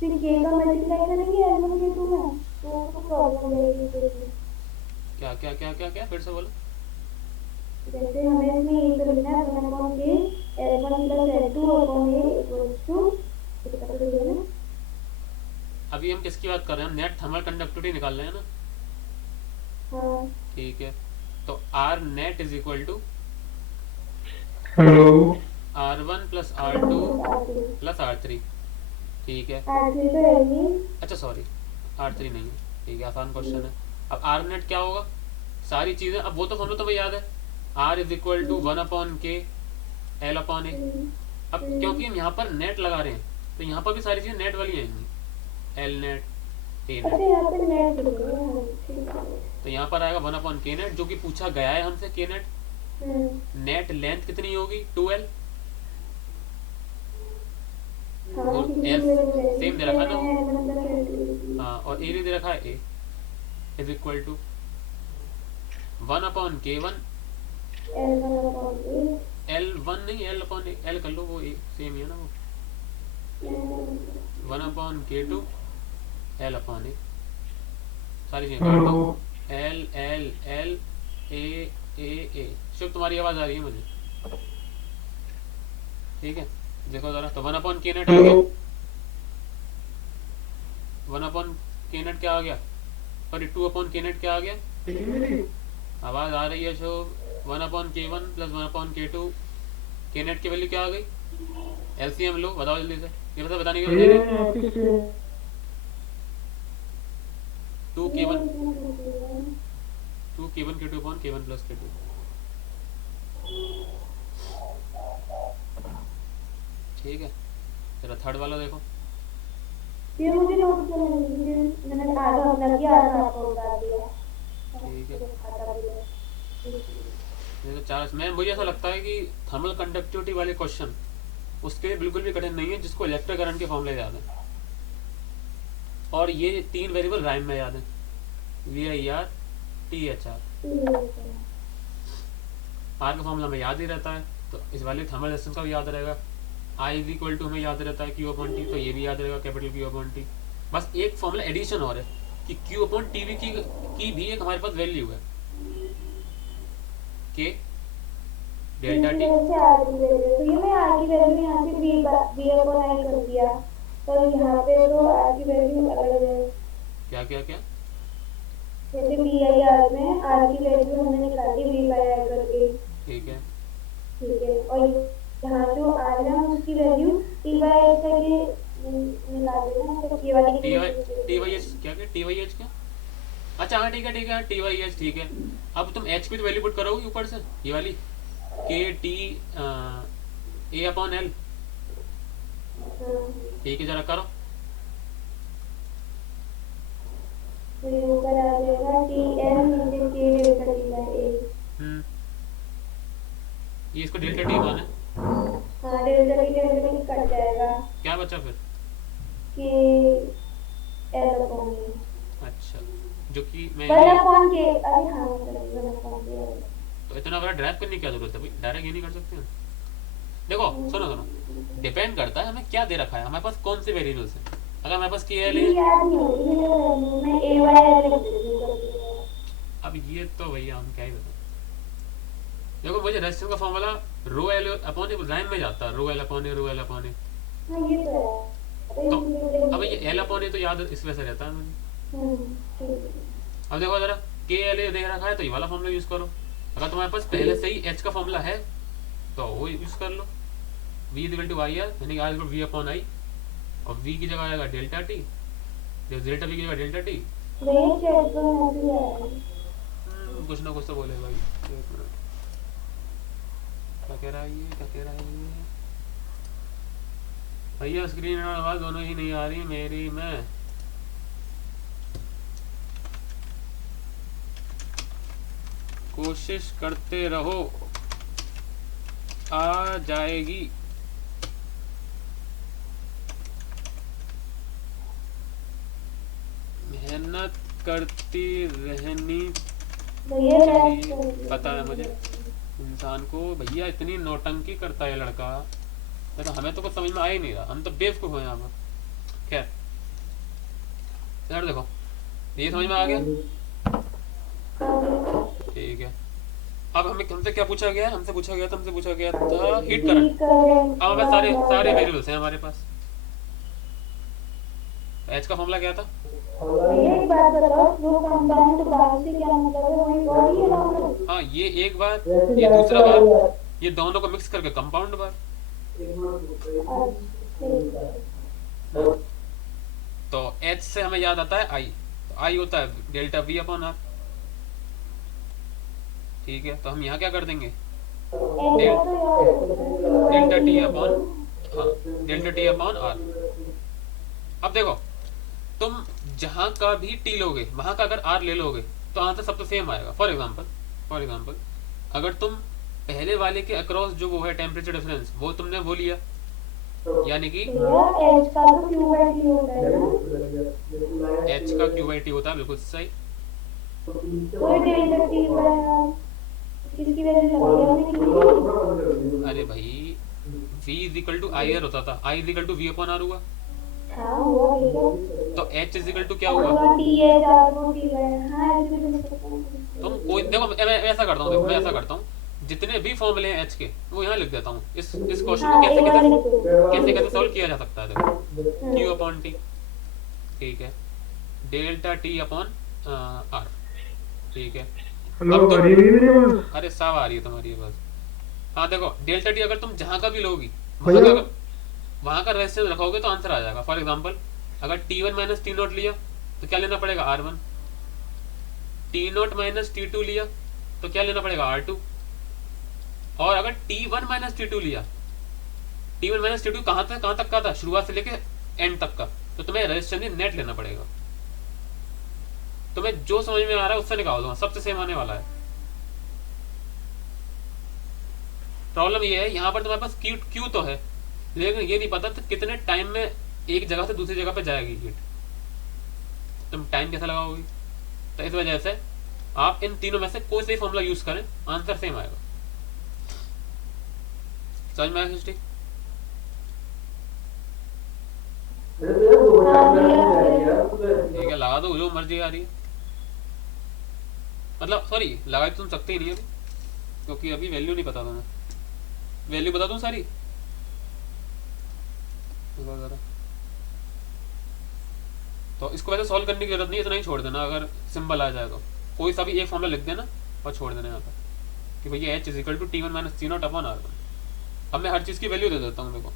फिर K का मल्टीप्लाई करेंगे L1 K2 में तो प्रॉब्लम हो जाएगी फिर इसमें। क्या क्या क्या क्या क्या फिर से बोलो। जैसे हमें इसमें ये तो लिखना है 1 upon K L1 plus L2 upon A equals to कितना तो लिखना है। अभी हम किसकी बात कर रहे हैं? हम नेट थर्मल कंडक्टिविटी निकाल रहे हैं ना। हाँ ठीक है, तो R net is equal to hello. R1 plus R2 R3 plus R3। ठीक है। R3 तो है नहीं। अच्छा सॉरी, R3 नहीं है। ठीक है, आसान क्वेश्चन है। अब आर नेट क्या होगा? सारी चीज़ें अब वो तो हमें तुम्हें याद है, R is equal to 1 upon K L upon A. अब क्योंकि हम यहाँ पर नेट लगा रहे हैं तो यहाँ पर भी सारी चीज़ें नेट वाली आएंगी। एल नेट, ए अच्छा नेट। यहाँ पे नेट लिख रहे हैं ठीक है। तो यहाँ पर आएगा 1 अपॉन के नेट, जो कि पूछा गया है हमसे। के नेट, हम्म नेट लेंथ कितनी होगी? 2L। हाँ और ठीक है एल मैंने सेम दे रखा है ना वो। मतलब हाँ, और ए दे रखा है, A is equal to 1 upon K1 L1 upon A L1 नहीं, एल अपॉन एल कर लो, वो सेम ही है ना वो। 1 अपॉन K2 एल अपॉन ए। सारी चीज़ें काट हेलो। दो। एल एल एल ए ए ए। शुभ तुम्हारी आवाज़ आ रही है मुझे? ठीक है, देखो ज़रा। तो 1 अपॉन के नेट आ गया। हेलो। 1 अपॉन के नेट क्या आ गया? सॉरी 2 अपॉन के नेट क्या आ गया? आवाज़ आ रही है शुभ? 1 upon K1 plus 1 upon K2। के नेट की वैल्यू क्या आ गई? एलसीएम लो, बताओ जल्दी से। ये पता बताने की वजह नहीं। 2K1 2K1 K2 upon K1 plus K2। ठीक है, जरा थर्ड वाला देखो। ये मुझे नोट करना है, मैंने आधा अपना किया आधा आपको बता दिया। ठीक है, खाता भी है। ये तो चार में मुझे ऐसा लगता है कि थर्मल कंडक्टिविटी वाले क्वेश्चन उसके लिए बिल्कुल भी कठिन नहीं है जिसको इलेक्ट्रिक करंट के फॉर्मूले याद है। और ये 3 वेरिएबल राइम में याद है, VIR THR। आर का फॉर्मूला हमें याद ही रहता है, तो इस वाले थर्मल रेजिस्टेंस का भी याद रहेगा। आई इज इक्वल टू हमें याद रहता है Q अपॉन टी, तो ये भी याद रहेगा कैपिटल Q अपॉन टी। बस एक फॉर्मूला एडिशन और है कि Q अपॉन टी की भी एक हमारे पास वैल्यू है, के डेल्टा टी। जैसे आर की वैल्यू, तो ये मैं आर की वैल्यू यहाँ से वी अपॉन आई कर दिया, तो यहाँ पे तो आर की वैल्यू अलग है। क्या क्या क्या? जैसे VIR में आर की वैल्यू हमने निकाली VIR करके, ठीक है, ठीक है, और यहाँ जो आर है उसकी वैल्यू TYH करके निकाल देना, तो ये वाली TYH क्या क्या TYH क्या? अच्छा हाँ ठीक है TYH ठीक है। अब तुम H की तो वैल्यू पुट करोगे ऊपर से, ये वाली KT A अपॉन L, ठीक है जरा करो। तो ये ऊपर आ जाएगा TL नीचे K delta T by A। ये इसको डेल्टा टी माने, हाँ डेल्टा T कट जाएगा, क्या बचा फिर? K L अपॉन A, अच्छा जो कि मैं 1 अपॉन K, अरे हाँ 1 अपॉन K। तो इतना बड़ा ड्राइव करने की क्या जरूरत है भाई, डायरेक्ट ये नहीं कर सकते हैं। देखो सुनो डिपेंड करता है हमें क्या दे रखा है, हमारे पास कौन से वेरिएबल्स हैं। अगर हमारे पास KL है, याद नहीं होती मैं AYL लिख देती हूँ। अब ये तो भैया हम क्या ही बताएं। देखो मुझे रेजिस्टेंस का फॉर्मूला रो एल अपॉन ए लाइन में जाता है, रो एल अपॉन ए हाँ ये तो है, तो अब ये एल अपॉन ए तो याद इस वजह से रहता है मुझे। ठीक है। अब देखो जरा KL दे रखा है तो ये वाला फॉर्मूला यूज करो। अगर तुम्हारे पास पहले से ही H का फॉर्मूला है तो वो यूज कर लो, V इक्वल टू IR यानी कि R equal V upon I, और V की जगह आएगा डेल्टा टी, डेल्टा V की जगह डेल्टा टी। मेरे चैट पर मैसेज आया है। कुछ ना कुछ तो बोले भाई, एक मिनट क्या कह रहा है ये, क्या कह रहा है ये भैया? स्क्रीन और आवाज दोनों ही नहीं आ रही मेरी में। कोशिश करते रहो आ जाएगी। मेहनत करती रहनी भैया चाहिए, पता है मुझे इंसान को। भैया इतनी नौटंकी करता है लड़का, तो हमें तो कुछ समझ में आ ही नहीं रहा, हम तो बेवकूफ हैं यहाँ पर। खैर यार देखो ये समझ में आ गया, ठीक है। अब हमें हमसे क्या पूछा गया? हमसे पूछा गया था हीट करंट। अब हमें सारे सारे वेरिएबल्स हैं हमारे पास। H का फॉर्मूला क्या था? भैया एक बात बताओ, जो कंपाउंड बाहर से क्या मतलब है, वही बॉडी है ना? हाँ ये एक बार, ये दूसरा बार, ये दोनों को मिक्स करके कंपाउंड बार। तो H से हमें याद आता है I, तो I होता है डेल्टा V अपॉन R, ठीक है। तो हम यहाँ क्या कर देंगे, डेल्टा T अपॉन, हाँ डेल्टा T अपॉन R। अब देखो तुम जहाँ का भी T लोगे वहाँ का अगर R ले लोगे तो आंसर सब तो सेम आएगा। फॉर एग्जाम्पल अगर तुम पहले वाले के अक्रॉस जो वो है टेम्परेचर डिफरेंस, वो तुमने वो लिया, यानी कि H का तो QT होता है ना? H का QT होता है, बिल्कुल सही। कोई डेल्टा T बाय किसकी वजह से लगेगा? अरे भाई V is equal to IR होता था, I is equal to V upon R हुआ, हाँ हुआ ठीक है। तो H इज इक्वल टू क्या हुआ? THR को T बाय, हाँ ऐसे भी तुम कोई देखो मैं ऐसा करता हूँ, देखो मैं ऐसा करता हूँ, जितने भी फॉर्मूले हैं H के वो यहाँ लिख देता हूँ। इस क्वेश्चन को कैसे सॉल्व किया जा सकता है। देखो Q अपॉन T, ठीक है, डेल्टा T अपॉन R, ठीक है। हेलो आ रही है मेरी आवाज? अरे सब आ रही है तुम्हारी आवाज। हाँ देखो डेल्टा T अगर तुम जहाँ का भी लोगी भैया वहाँ का रेजिस्टेंस रखोगे तो आंसर आ जाएगा। फॉर एग्जांपल अगर T1 माइनस T0 लिया तो क्या लेना पड़ेगा R1, T0 माइनस T2 लिया तो क्या लेना पड़ेगा R2, और अगर T1 माइनस T2 लिया, T1 माइनस T2 कहाँ तक का था, शुरुआत से लेके एंड तक का, तो तुम्हें रेजिस्टेंस नेट लेना पड़ेगा। तुम्हें जो समझ में आ रहा है उससे निकाल दो, सबसे सेम आने वाला है। प्रॉब्लम ये है यहाँ पर तुम्हारे पास Q तो है, लेकिन ये नहीं पता तो कितने टाइम में एक जगह से दूसरी जगह पे जाएगी हीट, तुम टाइम कैसे लगाओगी। तो इस वजह से आप इन तीनों में से कोई सा फॉर्मूला यूज करें, आंसर सेम आएगा। समझ में आया हिस्ट्री? ठीक है, लगा दो जो मर्जी आ रही है, मतलब सॉरी लगा तो तुम सकते ही नहीं अभी, क्योंकि अभी वैल्यू नहीं पता तुम्हें। वैल्यू बता दूं सारी? देखो जरा, तो इसको वैसे सॉल्व करने की जरूरत नहीं है, इतना ही छोड़ देना। अगर सिंबल आ जाए तो कोई सा भी एक फॉर्मूला लिख देना और छोड़ देना यहाँ पर कि भैया H is equal to T1 minus T0 upon R1। अब मैं हर चीज़ की वैल्यू दे देता हूँ। देखो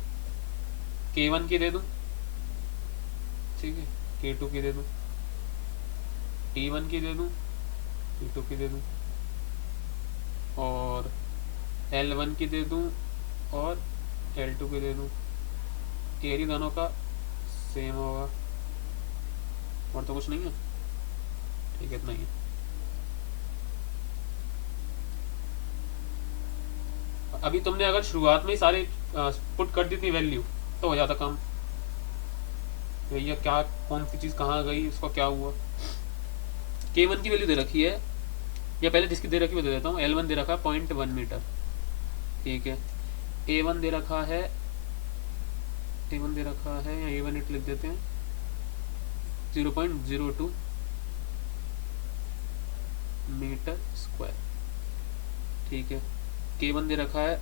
K1 की दे दूँ, ठीक है, K2 की दे दूँ, T1 की दे दूँ, T2 की दे दूँ, और L1 की दे दूँ, और L2 की दे दूँ। एरिया दोनों का सेम होगा और तो कुछ नहीं है। ठीक है, इतना ही है। अभी तुमने अगर शुरुआत में ही सारे पुट कर दी थी वैल्यू तो हो जाता काम। भैया क्या कौन सी चीज़ कहाँ गई, उसका क्या हुआ। K1 की वैल्यू दे रखी है, या पहले जिसकी दे रखी है वो दे देता हूँ। L1 दे रखा है 0.1 मीटर, ठीक है। A1 दे रखा है, A1 दे रखा है, या A1 इट लिख देते हैं 0.02 मीटर स्क्वायर, ठीक है। K1 दे रखा है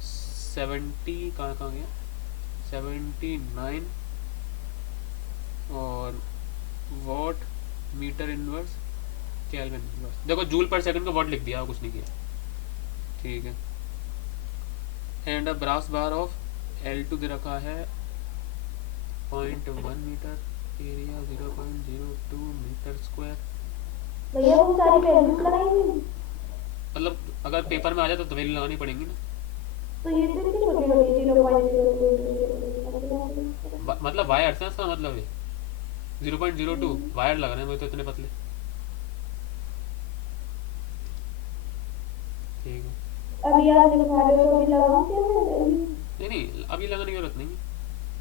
70, कहाँ गया, 79 और watt metre inverse kelvin inverse. देखो जूल पर सेकंड का वॉट लिख दिया, कुछ नहीं किया, ठीक है। And a brass bar of L2 दे रखा है 0.1 मीटर, एरिया 0.02 मीटर स्क्वायर। भैया वो सारी वैल्यूज लगाएंगे, मतलब अगर पेपर में आ जाए तो वैल्यू लगानी पड़ेगी ना। तो ये तो इतनी छोटी छोटी 0.0 मतलब वायर से इसका मतलब है 0.02 वायर लग रहे हैं मुझे तो इतने पतले, ठीक है। अभी आप दिखा रहे हो तो अभी लगाऊं क्या मैं वैल्यू? नहीं अभी लगाने की जरूरत नहीं है।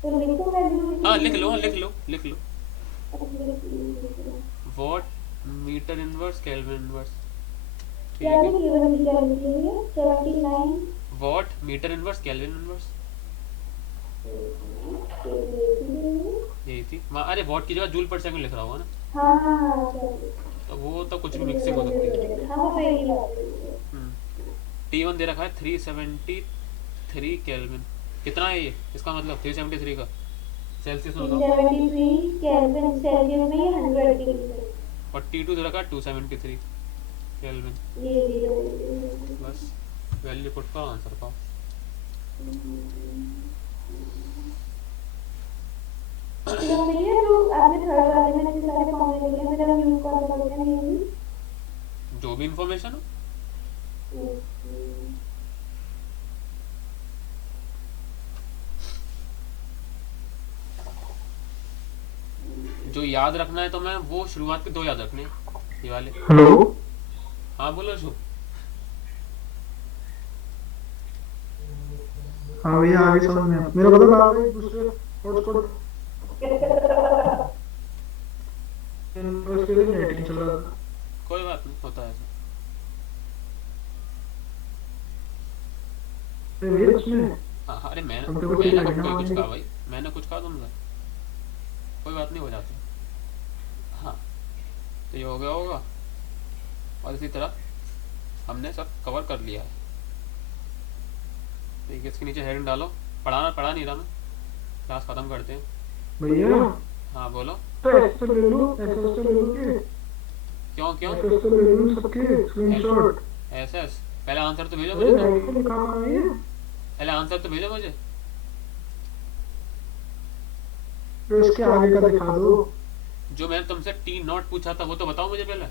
तो लिखो वैल्यू। हाँ लिख लो, लिख लो, लिख लो। Watt metre inverse kelvin inverse, ठीक क्या है। लिखी वैल्यू, क्या लिखी है? 79 watt metre inverse kelvin inverse, यही थी वहाँ। अरे वॉट की जगह जूल पर सेकंड लिख रहा होगा ना, हाँ हाँ हाँ तो वो तो कुछ भी मिक्सिंग हो सकती है। हाँ, वो तो एक ही बात है। T1 दे रखा है 373 केल्विन। कितना है ये, इसका मतलब 373 का सेल्सियस में बताओ। 73 केल्विन सेल्सियस में, ये 100 डिग्री है। और T2 दे रखा है 273 केल्विन। ये जीरो। बस वैल्यू पुट करो, आंसर पाओ। तो भैया जो आपने थर्ड वाले में जो सारे फॉर्मूले लिखे हैं, फिर हम यूज कौन सा करते हैं ये? जो भी इंफॉर्मेशन हो, जो याद रखना है तो मैं वो शुरुआत के 2 याद रखने हैं, ये वाले। हेलो, हाँ बोलो शु। हाँ भैया आगे समझ में मेरा पता लगा भाई दूसरे हॉटस्पॉट उसके लिए नेटिंग चल रहा था। कोई बात नहीं, होता है ऐसा। अरे भैया उसमें हाँ हाँ, अरे मैंने हम तो कुछ मैंने लगे कब ना कोई कुछ आगे। कहा भाई, मैंने कुछ कहा तुमसे? कोई बात नहीं, हो जाती। हाँ तो ये हो गया होगा, और इसी तरह हमने सब कवर कर लिया है। ठीक है, इसके नीचे हेडिंग डालो। पढ़ा नहीं रहा मैं, क्लास खत्म करते हैं। भैया हाँ बोलो। तो ऐसे ले लो, ऐसे ले लो के क्यों क्यों ऐसे ले लो सबके स्क्रीनशॉट। एस पहले आंसर तो भेजो अरे मुझे, राइट पे लिखा हुआ है ये, पहले आंसर तो भेजो मुझे। तो इसके आगे का दिखा दो। जो मैंने तुमसे T0 पूछा था वो तो बताओ मुझे पहले।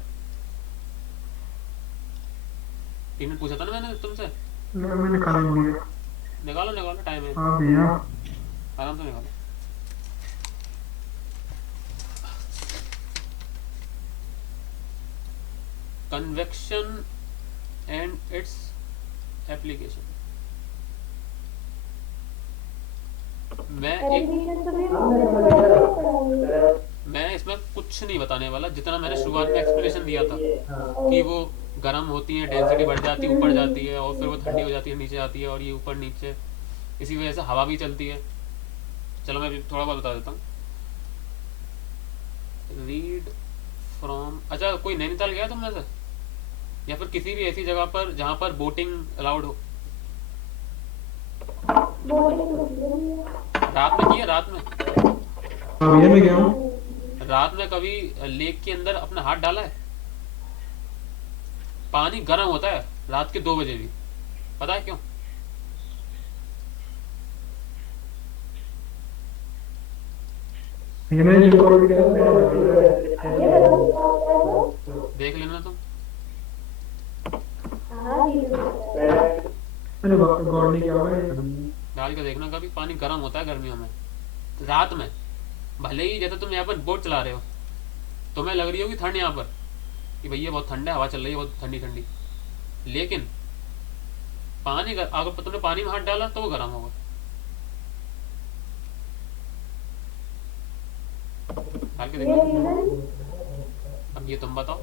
T0 पूछा था ना मैंने तुमसे। मैं निकाल लूंगा। निकालो निकालो, टाइम है, हाँ भैया आराम से निकालो। Convection and its application. मैं एक एप्लीकेशन तो भी पढ़ाई। मैं इसमें कुछ नहीं बताने वाला, जितना मैंने शुरुआत में एक्सप्लेनेशन दिया था कि वो गर्म होती है, डेंसिटी बढ़ जाती है, ऊपर जाती है, और फिर वो ठंडी हो जाती है, नीचे आती है, और ये ऊपर नीचे, इसी वजह से हवा भी चलती है। चलो मैं अभी थोड़ा बहुत बता देता हूँ। रीड फ्रॉम, अच्छा कोई नैनीताल गया तुम में से, या फिर किसी भी ऐसी जगह पर जहाँ पर बोटिंग अलाउड हो? रात में किया? रात में हाँ भैया मैं गया हूँ। रात में कभी लेक के अंदर अपना हाथ डाला है? पानी गर्म होता है रात के 2 बजे भी, पता है क्यों? भैया मैंने जिम कॉर्बेट गया देख लेना तुम। मैंने गौर नहीं किया होगा ये। डाल के देखना, कभी पानी गर्म होता है गर्मियों में रात में। भले ही जैसे तुम यहाँ पर बोट चला रहे हो, तुम्हें लग रही होगी ठंड यहाँ पर कि भैया बहुत ठंड है, हवा चल रही है बहुत ठंडी ठंडी, लेकिन अगर तुमने पानी में हाथ डाला तो वो गर्म होगा। डाल के देखो। अब ये तुम बताओ।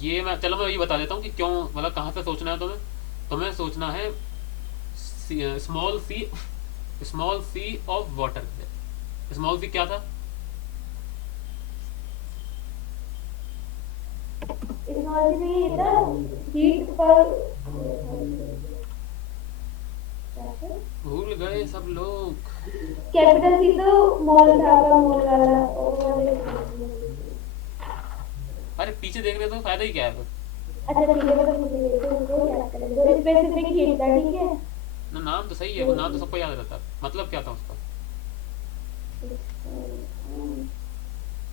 ये मैं, चलो मैं ये बता देता हूँ कि क्यों, मतलब कहाँ से सोचना है तुम्हें। तुम्हें सोचना है small c of water. Small c क्या था? हीट पर भूल गए सब लोग। कैपिटल सी तो मॉल था, मॉल वाला वो वाले। अरे पीछे देखने तो फायदा ही क्या है फिर? अच्छा ठीक है, मतलब मुझे तो याद करें, तो स्पेसिफिक हीट था, ठीक है। ना नाम तो सही है, वो नाम तो सबको याद रहता है, मतलब क्या था उसका?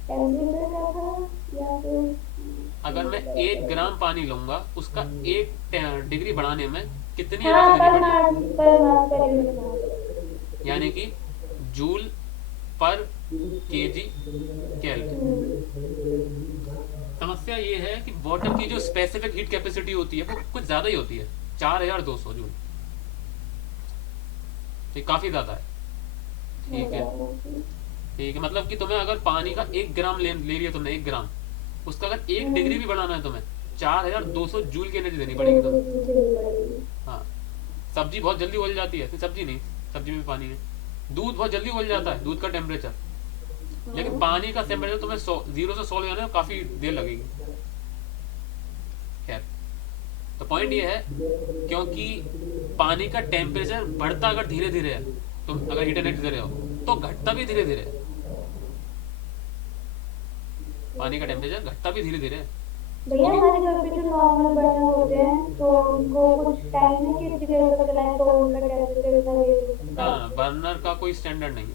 टेम्परेचर क्या था या फिर अगर मैं 1 ग्राम पानी लूंगा, उसका 1 डिग्री बढ़ाने में कितनी हाँ एनर्जी देनी पर मास पड़ेगी? पर मास पर यूनिट। यानी कि जूल पर केजी केल्विन। समस्या ये है कि वाटर की जो स्पेसिफिक हीट कैपेसिटी होती है वो कुछ ज्यादा ही होती है, 4200 जूल। तो काफी ज्यादा है। ठीक है, ठीक है, मतलब कि तुम्हें अगर पानी का 1 ग्राम ले लिया तुमने, 1 ग्राम, उसका अगर 1 डिग्री भी बढ़ाना है तुम्हें, 4200 जूल की एनर्जी देनी पड़ेगी तुम्हें। हाँ, सब्जी बहुत जल्दी उबल जाती है, सब्जी नहीं, सब्जी में पानी है। दूध बहुत जल्दी उबल जाता है, दूध का टेम्परेचर, लेकिन पानी का टेम्परेचर तुम्हें 0 से 100 ले जाने में काफी देर लगेगी। खैर, तो पॉइंट ये है, क्योंकि पानी का टेम्परेचर बढ़ता अगर धीरे धीरे है, तुम अगर हीट एनर्जी दे रहे हो, तो घटता भी धीरे धीरे है। पानी का टेम्परेचर घटता भी धीरे धीरे है। भैया हमारे घर पे जो नॉर्मल बर्नर होते हैं तो उनको कुछ टाइम में कितनी देर तक चलाएं तो उनका टेम्परेचर इतना ना, बर्नर का कोई स्टैंडर्ड नहीं है।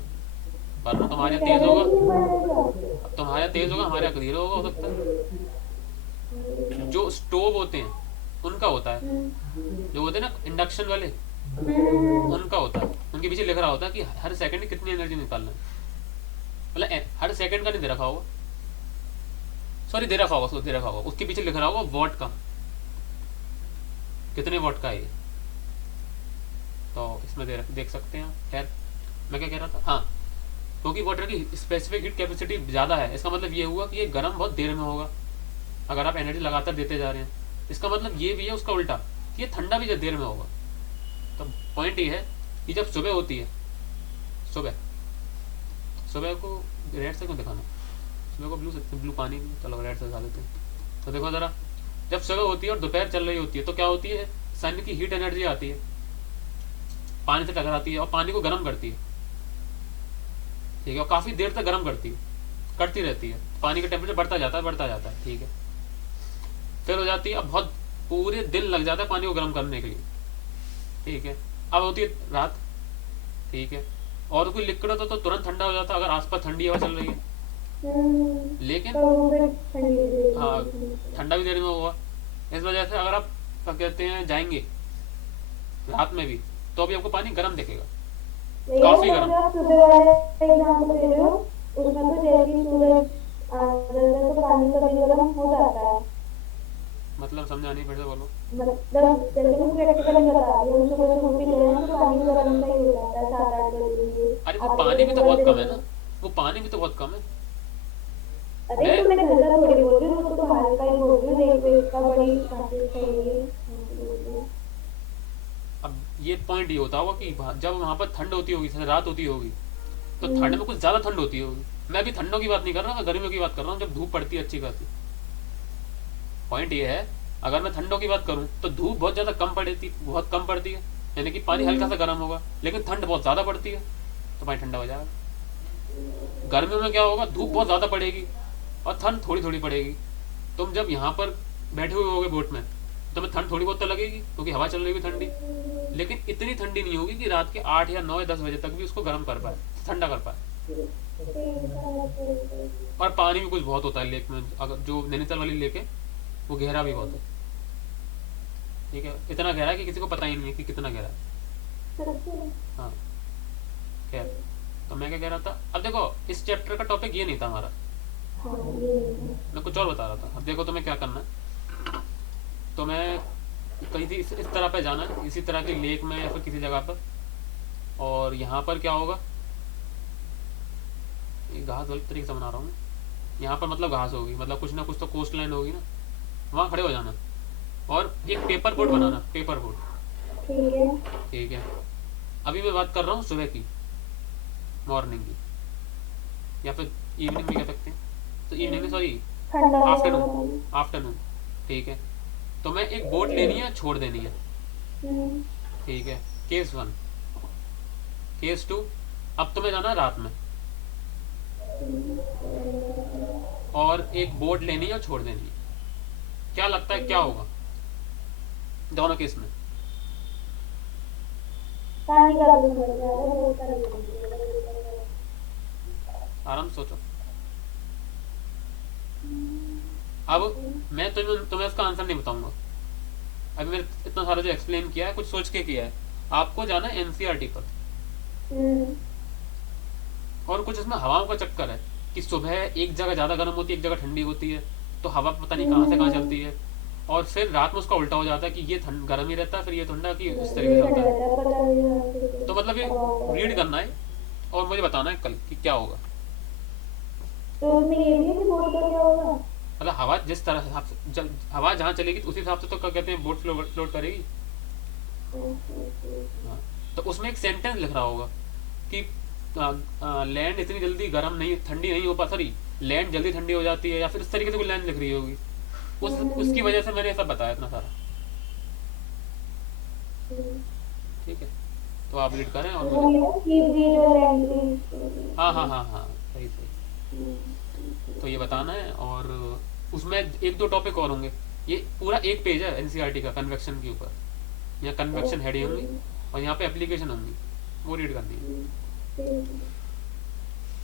बर्नर तुम्हारे तेज होगा, अब तुम्हारे तेज होगा, हमारे धीरे होगा, हो सकता है। जो स्टोव होते हैं उनका होता है, जो होते हैं ना इंडक्शन वाले, उनका होता है, उनके पीछे लिख रहा होता है कि हर सेकंड कितनी एनर्जी निकालना है। मतलब हर सेकंड का नहीं दे रखा होगा, सॉरी दे रखा होगा, उसको दे रखा होगा, उसके पीछे लिख रहा होगा वॉट का, कितने वॉट का है ये, तो इसमें देख सकते हैं। खैर, मैं क्या कह रहा था, हाँ, क्योंकि वाटर की स्पेसिफिक हीट कैपेसिटी ज़्यादा है, इसका मतलब ये हुआ कि ये गर्म बहुत देर में होगा अगर आप एनर्जी लगातार देते जा रहे हैं। इसका मतलब ये भी है उसका उल्टा, कि ये ठंडा भी देर में होगा। तो पॉइंट ये है कि जब सुबह होती है, सुबह को रेड से क्यों दिखाना, सुबह को ब्लू पानी, चलो रेड से दिखा देते हैं। तो देखो ज़रा, जब सुबह होती है और दोपहर चल रही होती है, तो क्या होती है, सन की हीट एनर्जी आती है, पानी से टकराती है और पानी को गर्म करती है, ठीक है, और काफ़ी देर तक गर्म करती रहती है। पानी का टेम्परेचर बढ़ता जाता है, ठीक है। फिर हो जाती है, अब बहुत पूरे दिन लग जाता है पानी को गर्म करने के लिए, ठीक है। अब होती है रात, ठीक है, और कोई लिक्विड होता तो तुरंत ठंडा हो जाता अगर आसपास ठंडी हवा चल रही है, लेकिन हाँ, ठंडा भी देर में होगा। इस वजह से अगर आप क्या कहते हैं जाएंगे रात में भी, तो अभी आपको पानी गर्म दिखेगा, काफी गर्म। सुबह वाले एग्जांपल दे रहे हो, उसमें तो जैसे ही सूरज आ जाता है तो पानी का भी गर्म हो जाता है। मतलब समझा नहीं, फिर से बोलो। मतलब जैसे मैं प्रैक्टिकली बता रही हूँ, सुबह सुबह भी ले ना तो पानी गर्म सा ही हो जाता है 7-8 बजे के लिए। अरे वो आप पानी भी तो तो बहुत करते कम है रहो। ना, वो पानी भी तो बहुत कम है। अरे मैं तो मैं घर का थोड़ी बोल रही हूँ, वो तो बाहर का ही बोल रही हूँ, लेक वेक का बड़ी काफी सही है ऐसे बोल रही हूँ। अब ये पॉइंट ये होता होगा कि जब वहाँ पर ठंड होती होगी, जैसे रात होती होगी, तो ठंड हम्म, में कुछ ज़्यादा ठंड होती होगी। मैं अभी ठंडों की बात नहीं कर रहा, मैं गर्मियों की बात कर रहा हूँ, जब धूप पड़ती है अच्छी खासी। पॉइंट ये है, अगर मैं ठंडों की बात करूँ तो धूप बहुत ज़्यादा कम पड़ती, बहुत कम पड़ती है, यानी कि पानी हल्का सा गर्म होगा, लेकिन ठंड बहुत ज़्यादा पड़ती है तो पानी ठंडा हो जाएगा। गर्मियों में क्या होगा, धूप बहुत ज़्यादा पड़ेगी और ठंड थोड़ी थोड़ी पड़ेगी। तुम जब यहाँ पर बैठे हुए होगे बोट में, तो तुम्हें ठंड थोड़ी बहुत तो लगेगी क्योंकि हवा चल रही होगी ठंडी, लेकिन इतनी ठंडी नहीं होगी कि रात के 8 या 9 या 10 बजे तक भी उसको गर्म कर पाए, ठंडा कर पाए। और पानी भी कुछ बहुत होता है लेक में, अगर जो नैनीताल वाली लेक है वो गहरा भी बहुत है। ठीक है, इतना गहरा है कि किसी को पता ही नहीं है कि कितना गहरा है। हाँ, खैर, तो मैं क्या कह रहा था, अब देखो इस चैप्टर का टॉपिक ये नहीं था हमारा, हाँ ये नहीं मैं कुछ और बता रहा था। अब देखो तुम्हें क्या करना है, तो मैं कहीं भी इस तरह पे जाना है, इसी तरह की लेक में या फिर किसी जगह पर, और यहाँ पर क्या होगा, ये घास गलत तरीके से बना रहा हूँ, यहाँ पर मतलब घास होगी, मतलब कुछ ना कुछ तो कोस्ट लाइन होगी ना, वहाँ खड़े हो जाना और एक पेपर बोट है। बनाना, पेपर बोट। ठीक है। ठीक है, अभी मैं बात कर रहा हूँ सुबह की, मॉर्निंग की, या फिर इवनिंग में कह सकते हैं, तो इवनिंग में, सॉरी, ठंडा वाला आफ्टरनून, बताइए। आफ्टरनून। ठीक है, तो मैं एक बोट लेनी है, छोड़ देनी है। हम्म, ठीक है, केस वन। केस टू, अब तुम्हें जाना है रात में, और एक बोट लेनी है और छोड़ देनी है। क्या लगता है क्या होगा दोनों केस में? पानी का भी समझ में आ रहा है, बहुत सारी चीजें। आराम से सोचो। अब मैं तुम्हें इसका आंसर नहीं बताऊंगा, अभी मैंने इतना सारा जो एक्सप्लेन किया है कुछ सोच के किया है। आपको जाना है एनसीईआरटी पर, हम्म, और कुछ इसमें हवाओं का चक्कर है कि सुबह एक जगह ज़्यादा गर्म होती है, एक जगह ठंडी होती है, तो हवा पता नहीं कहाँ से कहाँ चलती है, और फिर रात में उसका उल्टा हो जाता है कि ये ठंड गर्म ही रहता है, फिर ये ठंडा कि इस तरीके ये से ठंडा चलता रहता है। है, पता नहीं कहाँ से तो मतलब ये हवा रीड वगैरह। करना है और मुझे बताना है कल कि क्या होगा। तो उसमें ये भी है कि बोर्ड का क्या होगा। मतलब हवा जिस तरह हिसाब से, जब हवा जहाँ चलेगी तो उसी हिसाब से तो क्या कहते हैं, बोट फ्लोट करेगी। हाँ, तो उसमें एक सेंटेंस लिख रहा होगा कि लैंड इतनी जल्दी गर्म नहीं, ठंडी नहीं हो पा, सॉरी, लैंड जल्दी ठंडी हो जाती है, या फिर इस तरीके से कोई लाइन लिख रही होगी, उसकी वजह से मैंने ये सब बताया इतना सारा। ठीक है, तो आप रीड करें और वो मुझे। है सी ब्रीज और लैंड ब्रीज। हाँ हाँ हाँ हाँ, सही सही। तो ये बताना है, और उसमें एक दो टॉपिक और होंगे। ये पूरा एक पेज है एनसीईआरटी का कन्वेक्शन के ऊपर, यहाँ कन्वेक्शन हेडिंग होंगी और यहाँ पे एप्लीकेशन होंगी, वो रीड करनी है।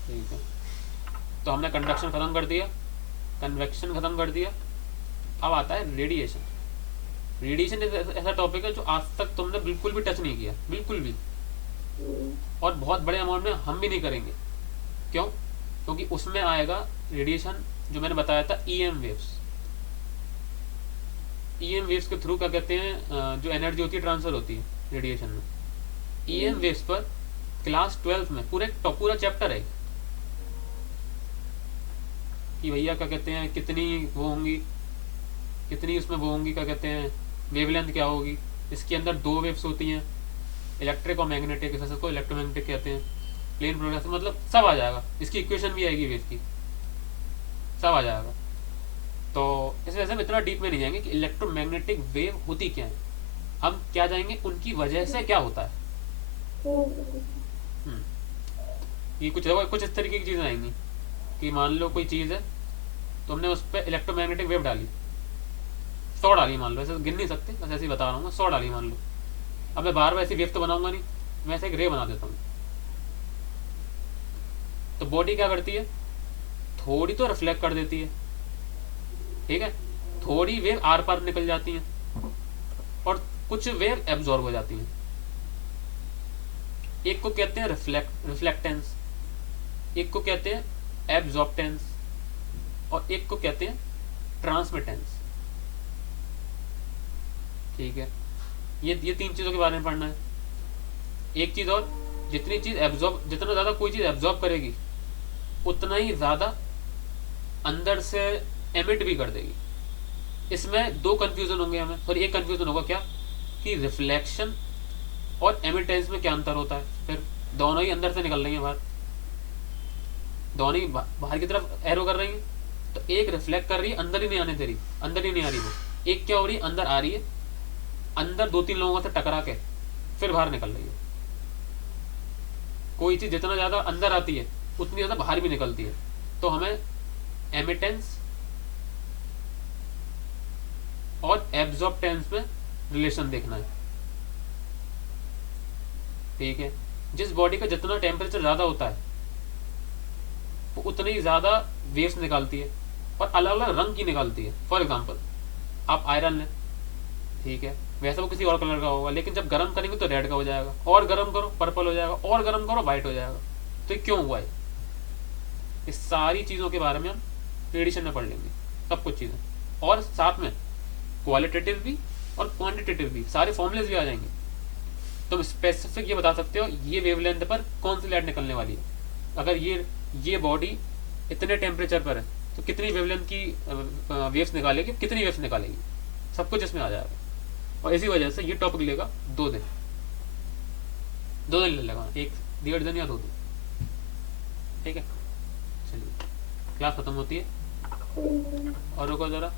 ठीक है, तो हमने कंडक्शन खत्म कर दिया, कन्वेक्शन खत्म कर दिया। अब आता है रेडिएशन। रेडिएशन एक ऐसा टॉपिक है जो आज तक तुमने बिल्कुल भी टच नहीं किया, बिल्कुल भी, और बहुत बड़े अमाउंट में हम भी नहीं करेंगे। क्यों? क्योंकि उसमें आएगा रेडिएशन, जो मैंने बताया था, ईएम वेव्स। ईएम वेव्स के थ्रू क्या कहते हैं, जो एनर्जी होती है ट्रांसफर होती है रेडिएशन में। ईएम वेव्स पर क्लास 12 में पूरा चैप्टर है कि भैया क्या कहते हैं, कितनी वो होंगी, कितनी उसमें वो होंगी, क्या कहते हैं, वेवलेंथ क्या होगी। इसके अंदर दो वेव्स होती हैं, इलेक्ट्रिक और मैग्नेटिक, इस को इलेक्ट्रोमैग्नेटिक कहते हैं। प्लेन प्रोग्रेस, मतलब सब आ जाएगा, इसकी इक्वेशन भी आएगी वेव की, सब आ जाएगा। तो इस वजह से हम इतना डीप में नहीं जाएंगे कि इलेक्ट्रोमैग्नेटिक वेव होती क्या है, हम क्या जाएंगे उनकी वजह से क्या होता है। हम्म, ये कुछ इस तरीके की चीज़ें आएंगी कि मान लो कोई चीज़ है, तो हमने उस पर इलेक्ट्रोमैग्नेटिक वेव डाली, 100 डाली मान लो, ऐसे गिन नहीं सकते, बस ऐसे ही बता रहा हूँ, 100 डाली मान लो। अब मैं बार बार ऐसी वेव तो बनाऊंगा नहीं, मैं ऐसे एक रे बना देता हूँ। तो बॉडी क्या करती है, थोड़ी तो रिफ्लेक्ट कर देती है, ठीक है, थोड़ी वेव आर पार निकल जाती हैं, और कुछ वेव एब्जॉर्ब हो जाती हैं। एक को कहते हैं रिफ्लेक्टेंस, एक को कहते हैं एब्जॉर्बटेंस, और एक को कहते हैं ट्रांसमिटेंस। ठीक है, ये 3 चीज़ों के बारे में पढ़ना है। एक चीज़ और, जितनी चीज़ एब्जॉर्ब, जितना ज़्यादा कोई चीज़ एब्जॉर्ब करेगी उतना ही ज़्यादा अंदर से एमिट भी कर देगी। इसमें 2 कंफ्यूजन होंगे हमें, और एक कंफ्यूजन होगा क्या कि रिफ्लेक्शन और एमिटेंस में क्या अंतर होता है। फिर दोनों ही अंदर से निकल रही हैं बाहर, दोनों ही बाहर की तरफ एरो कर रही हैं। तो एक रिफ्लेक्ट कर रही है, अंदर ही नहीं आने दे रही, अंदर ही नहीं आ रही वो। एक क्या हो रही है, अंदर आ रही है, अंदर 2-3 लोगों से टकरा के फिर बाहर निकल रही है। कोई चीज़ जितना ज़्यादा अंदर आती है उतनी ज़्यादा बाहर भी निकलती है। तो हमें एमिटेंस और एब्जॉर्बटेंस में रिलेशन देखना है। ठीक है, जिस बॉडी का जितना टेम्परेचर ज़्यादा होता है वो उतनी ही ज़्यादा वेव्स निकालती है, और अलग अलग रंग की निकालती है। फॉर एग्जांपल आप आयरन लें, ठीक है, वैसे वो किसी और कलर का होगा, लेकिन जब गर्म करेंगे तो रेड का हो जाएगा, और गर्म करो पर्पल हो जाएगा, और गर्म करो वाइट हो जाएगा। तो ये क्यों हुआ है? इस सारी चीज़ों के बारे में हम एडिशन में पढ़ लेंगे, सब कुछ चीज़ें, और साथ में क्वालिटेटिव भी और क्वांटिटेटिव भी, सारे फॉर्मूलेज भी आ जाएंगे। तुम स्पेसिफिक ये बता सकते हो ये वेवलेंथ पर कौन सी लाइट निकलने वाली है। अगर ये बॉडी इतने टेम्परेचर पर है तो कितनी वेवलेंथ की वेव्स निकालेगी, कितनी वेव्स निकालेगी, सब कुछ इसमें आ जाएगा। और इसी वजह से ये टॉपिक लेगा 2 दिन, 2 दिन ले लेगा, 1-1.5 दिन या 2 दिन। ठीक है, चलिए क्लास खत्म होती है। और रुको ज़रा,